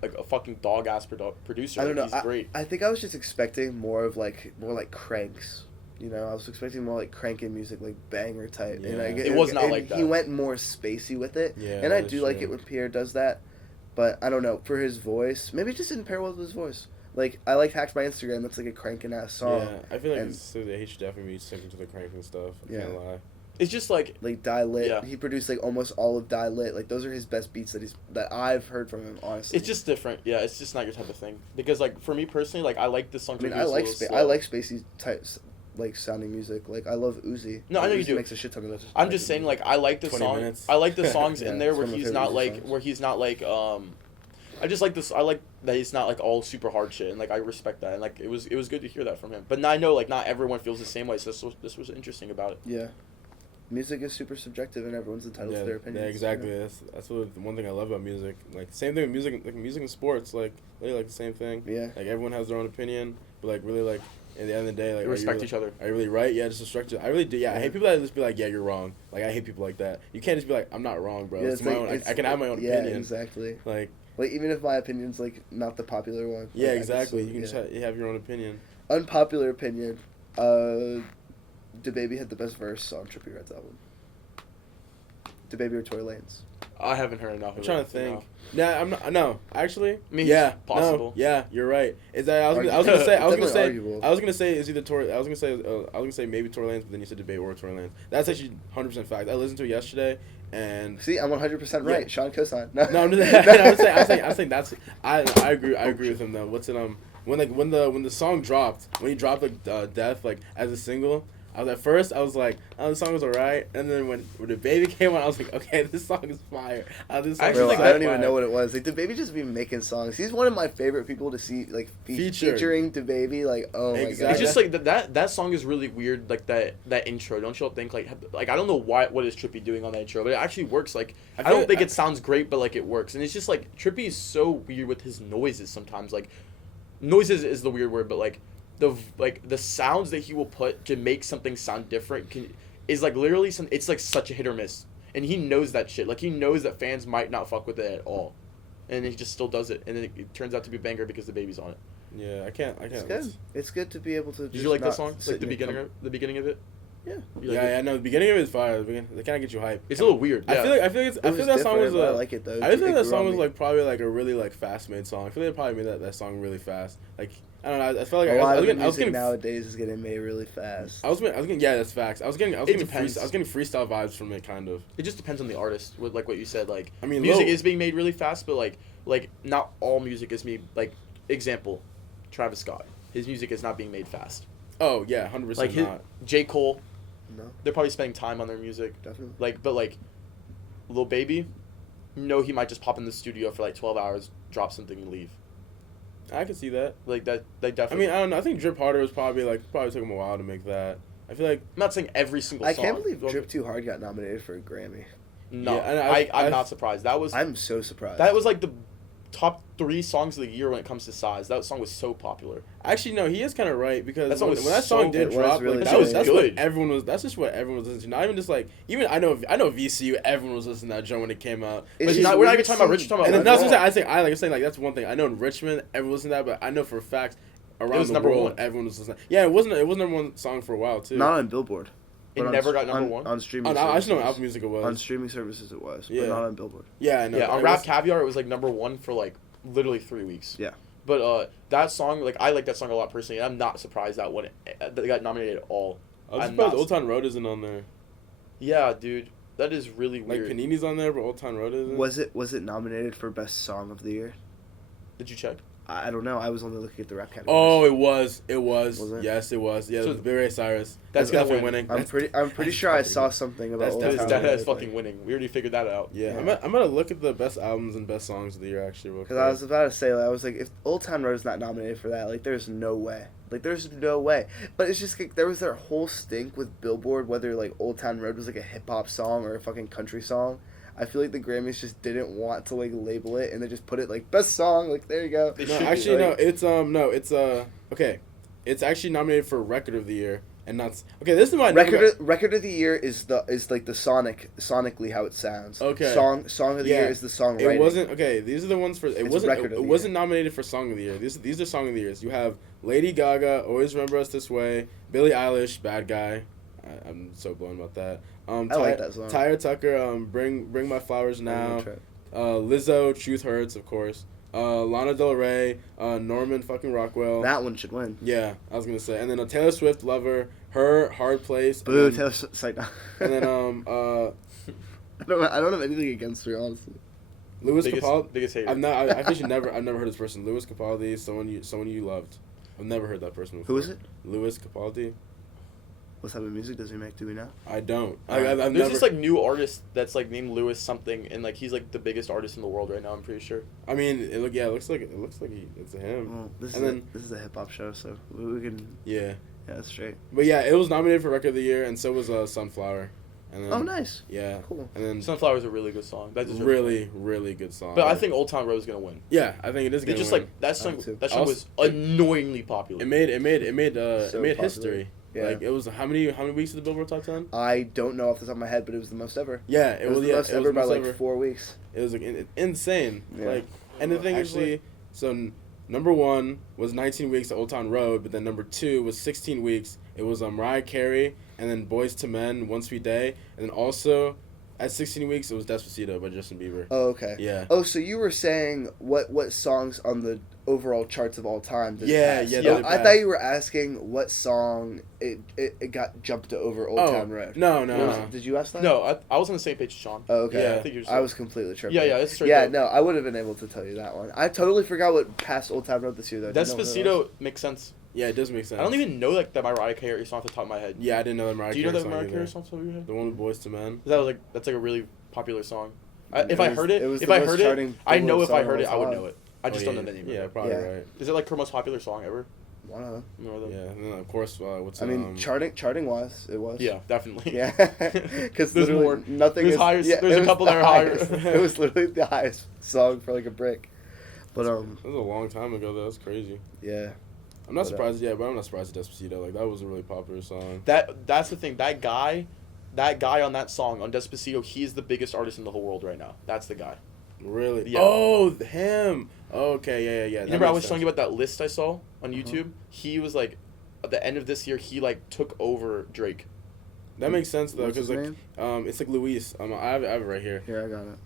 like a fucking dog ass producer. I don't know. He's great. I think I was just expecting more like cranks. You know, I was expecting more like cranking music, like banger type. Yeah. And It was not like He that. went more spacey with it. Yeah, and I that's do like true. it when Pierre does that. But I don't know, for his voice, maybe it just didn't pair well with his voice. Like, I like Hacked by Instagram, that's like a cranking ass song. Yeah, I feel like And- he should definitely be sticking to the crank and stuff. I can't lie. It's just like Like Die Lit, Yeah. he produced like almost all of Die Lit. Like those are his best beats that I've heard from him. Honestly, it's just different. Yeah, it's just not your type of thing. Because like for me personally, like I like this song. I mean, because I it's a like little slow. spacey types like sounding music. Like I love Uzi. No, I know you Uzi do. Makes a shit ton of those. I'm just saying, like I like the 20 song. minutes. I like the songs Yeah, in there it's where one of my he's favorite not Uzi like songs. where he's not like I just like this. I like that he's not like all super hard shit, and like I respect that, and like it was good to hear that from him. But now I know like not everyone feels the same way, so this was interesting about it. Yeah, music is super subjective, and everyone's entitled to their opinions. Yeah, exactly. You know? That's what the one thing I love about music. Like same thing with music, like music and sports. Like really like the same thing. Yeah. Like everyone has their own opinion, but like really like at the end of the day, like Respect are you each other. Are you really right? Yeah, just respect it. I really do. Yeah, I hate people that just be like, yeah, you're wrong. Like I hate people like that. You can't just be like, I'm not wrong, bro. Yeah, it's my like- own. it's- I can have my own yeah, opinion. exactly. Like even if my opinion's like not the popular one. yeah, like, I exactly. still- You can just have your own opinion. Unpopular opinion. DaBaby had the best verse on Trippie Redd's album. DaBaby or Tory Lanez. I haven't heard enough. I'm of trying it, to think. you know. Nah, I'm not. No, actually. I mean, yeah, possible. No, yeah, you're right. Is that I was gonna Arguable. say Definitely arguable. I was gonna say it's either Tory. I was gonna say maybe Tory Lanez, but then you said debate or Tory Lanez. That's actually 100% fact. I listened to it yesterday, and See, I'm 100% right. Yeah. Sean cosign. no, I'm saying that's I agree with him though. What's it when the song dropped, when he dropped like Death like as a single, At first I was like, oh, the song was alright, and then when the baby came on, I was like, okay, this song is fire. This song Bro, is I don't even fire. know what it was. Like, DaBaby just be making songs. He's one of my favorite people to see, like, featuring DaBaby. Like, oh my god. It's just like that song is really weird. Like that intro, don't you all think? Like I don't know what is Trippie doing on that intro, but it actually works. Like I don't think it sounds great, but like it works. And it's just like Trippie is so weird with his noises sometimes. Like noises is the weird word, but like the sounds that he will put to make something sound different is like literally it's like such a hit or miss, and he knows that shit. Like he knows that fans might not fuck with it at all, and he just still does it, and then it turns out to be a banger because DaBaby's on it. Yeah, I can't. It's good. It's good to be able to. Did you like that song? Like the beginning of it? Yeah. Yeah, no. The beginning of it is fire. They kind of get you hyped. It's a little weird. Yeah. I feel that song was. I like it though. I feel like that song was like probably like a really like fast made song. I feel like they probably made that song really fast. Like I don't know. I felt like I was getting nowadays is getting made really fast. I was getting yeah, that's facts. I was getting freestyle vibes from it kind of. It just depends on the artist. With like what you said, like I mean, music is being made really fast, but like not all music is made. Like example, Travis Scott. His music is not being made fast. Oh yeah, 100% like not. J. Cole. No. They're probably spending time on their music. Definitely. Like Lil Baby, he might just pop in the studio for like 12 hours, drop something and leave. I can see that. Like that definitely. I mean, I don't know. I think Drip Harder was probably took him a while to make that. I feel like I'm not saying every single song. I can't believe Drip Too Hard got nominated for a Grammy. No, yeah, I'm not surprised. I'm so surprised. That was like the top 3 songs of the year when it comes to size. That song was so popular. Actually, no, he is kind of right because that song when that song did drop, really like, that's what everyone was. That's just what everyone was listening to. Not even just like I know VCU. Everyone was listening to that joint when it came out. But we're not even talking about Richmond. We're talking about. And that's what I'm saying. Like that's one thing. I know in Richmond, everyone listened to that, but I know for a fact around the world, everyone was listening. Yeah, it wasn't number one song for a while too. Not on Billboard. It never got number one on streaming. I just know on Apple Music it was. On streaming services it was, yeah. but not on Billboard. Yeah, I know. Yeah, on Rap Caviar it was like number 1 for like literally 3 weeks. Yeah. But that song, like I like that song a lot personally. And I'm not surprised that they got nominated at all. I'm surprised Old Town Road isn't on there. Yeah, dude, that is really weird. Like Panini's on there, but Old Town Road isn't. Was it nominated for Best Song of the Year? Did you check? I don't know. I was only looking at the rap categories. Oh, it was. Was it? Yes, it was. Yeah, so it was Billy Ray Cyrus. That's definitely winning. winning. I'm pretty sure I saw something about Old Town Road. That's fucking winning. We already figured that out. Yeah. I'm gonna look at the best albums and best songs of the year actually. Because I was about to say, like, I was like, if Old Town Road is not nominated for that, like, there's no way. Like, there's no way. But it's just like there was their whole stink with Billboard, whether like Old Town Road was like a hip hop song or a fucking country song. I feel like the Grammys just didn't want to like label it, and they just put it like best song. Like there you go. It's okay. It's actually nominated for Record of the Year, and that's okay. This is my record of the year is like the sonically how it sounds. Okay. Song of the year is the song. It wasn't okay. These are the ones for it wasn't record of the it wasn't nominated for Song of the Year. These are Song of the Years. You have Lady Gaga, Always Remember Us This Way, Billie Eilish, Bad Guy. I'm so blown about that. I like that song. Tyra Tucker, Bring My Flowers Now. Lizzo, Truth Hurts, of course. Lana Del Rey, Norman fucking Rockwell. That one should win. Yeah, I was gonna say. And then Taylor Swift, Lover, Her, Hard Place. Boo, Taylor Swift. And then I don't have anything against her, honestly. Louis Capaldi. Biggest hater. I've never heard this person. Louis Capaldi, someone you loved. I've never heard that person before. Who is it? Louis Capaldi. What type of music does he make? Do we know? I don't. There's this like new artist that's like named Louis something, and like he's like the biggest artist in the world right now. I'm pretty sure. I mean, it looks like it's him. Well, this is a hip hop show, so we can. Yeah. Yeah, that's straight. But yeah, it was nominated for Record of the Year, and so was Sunflower. And then, oh, nice. Yeah. Cool. And then Sunflower is a really good song. That's really good song. But I think Old Town Road is gonna win. Yeah, I think it is gonna just win. like that song. That song was annoyingly popular. It made history. Yeah. Like it was how many weeks of the Billboard Top 10? I don't know off the top of my head, but it was the most ever. Yeah, it was the most ever by like ever. 4 weeks. It was like insane. Yeah. Like, and the thing actually, so number 1 was 19 weeks of Old Town Road, but then number 2 was 16 weeks. It was Mariah Carey, and then Boyz II Men, One Sweet Day, and then also at 16 weeks it was Despacito by Justin Bieber. Oh, okay. Yeah. Oh, so you were saying what songs on the overall charts of all time did pass? Yeah. I thought you were asking what song it got jumped to over Old Town Road. No. Did you ask that? No, I was on the same page as Sean. Oh, okay. Yeah, I think I was completely tripping. Yeah, it's straight. Yeah, no, I would have been able to tell you that one. I totally forgot what passed Old Town Road this year though. Despacito makes sense. Yeah, it does make sense. I don't even know like the Mariah Carey song off the top of my head. Yeah, I didn't know that Mariah Do Carey you know song that Mariah Carey either. song off the top of your head? The one with Boyz II Men. That's like a really popular song. It If I was- heard it, it was if the I most heard it, charting I know Billboard if I song heard it, of I all would time. know it. I just don't know the name. Yeah, of it. probably Yeah. right. Is it like her most popular song ever? One of them. No, Yeah, and then of course, what's I mean, charting wise, it was. Yeah, definitely. Yeah, because There's literally more. nothing There's is higher- Yeah, there's it a was couple the that are higher. highest. It was literally the highest song for like a brick. But That was a long time ago. Though. That's crazy. yeah, I'm not But, surprised. Yeah, but I'm not surprised at Despacito. Like that was a really popular song. That's the thing. That guy on that song on Despacito, he is the biggest artist in the whole world right now. That's the guy. Really? Yeah. Oh, him. Okay, yeah. You remember I was telling you about that list I saw on YouTube? He was like, at the end of this year, he like took over Drake. That makes sense though, What's his because like, name? it's like Luis. I have it right here. Here I got it.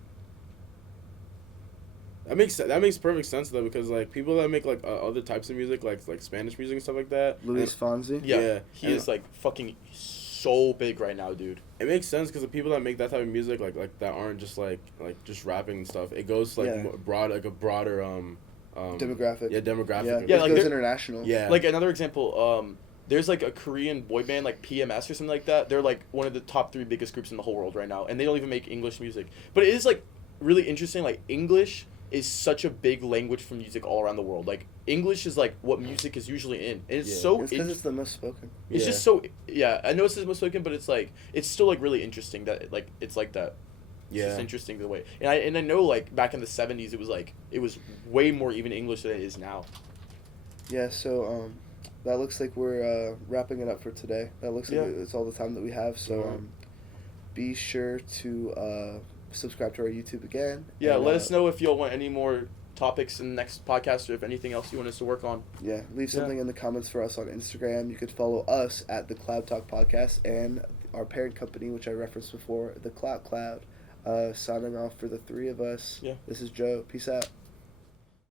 That makes perfect sense though, because like people that make like other types of music, like Spanish music and stuff like that. Luis and Fonsi. Yeah. He and is like fucking so big right now, dude. It makes sense because the people that make that type of music, like that aren't just like just rapping and stuff. It goes like Yeah. a broader Demographic. Yeah, demographic. Yeah, Yeah, it like goes there- international. Yeah. Like another example, there's like a Korean boy band like PMS or something like that. They're like one of the top 3 biggest groups in the whole world right now, and they don't even make English music. But it is like really interesting. Like English is such a big language for music all around the world. Like English is like what music is usually in, and it's Yeah. so It's because it's the most spoken. it's just so I know it's the most spoken, but it's like it's still like really interesting that it's like that. It's Yeah. just interesting the way, and I know like back in the 70s it was way more even English than it is now. Yeah, so that looks like we're wrapping it up for today. That looks like Yeah. it's all the time that we have. So Alright. be sure to subscribe to our YouTube again. Yeah, and, let us know if y'all want any more topics in the next podcast or if anything else you want us to work on. Yeah, leave something in the comments for us on Instagram. You could follow us at the Cloud Talk Podcast and our parent company, which I referenced before, the Clout Cloud. Signing off for the 3 of us. Yeah. This is Joe. Peace out.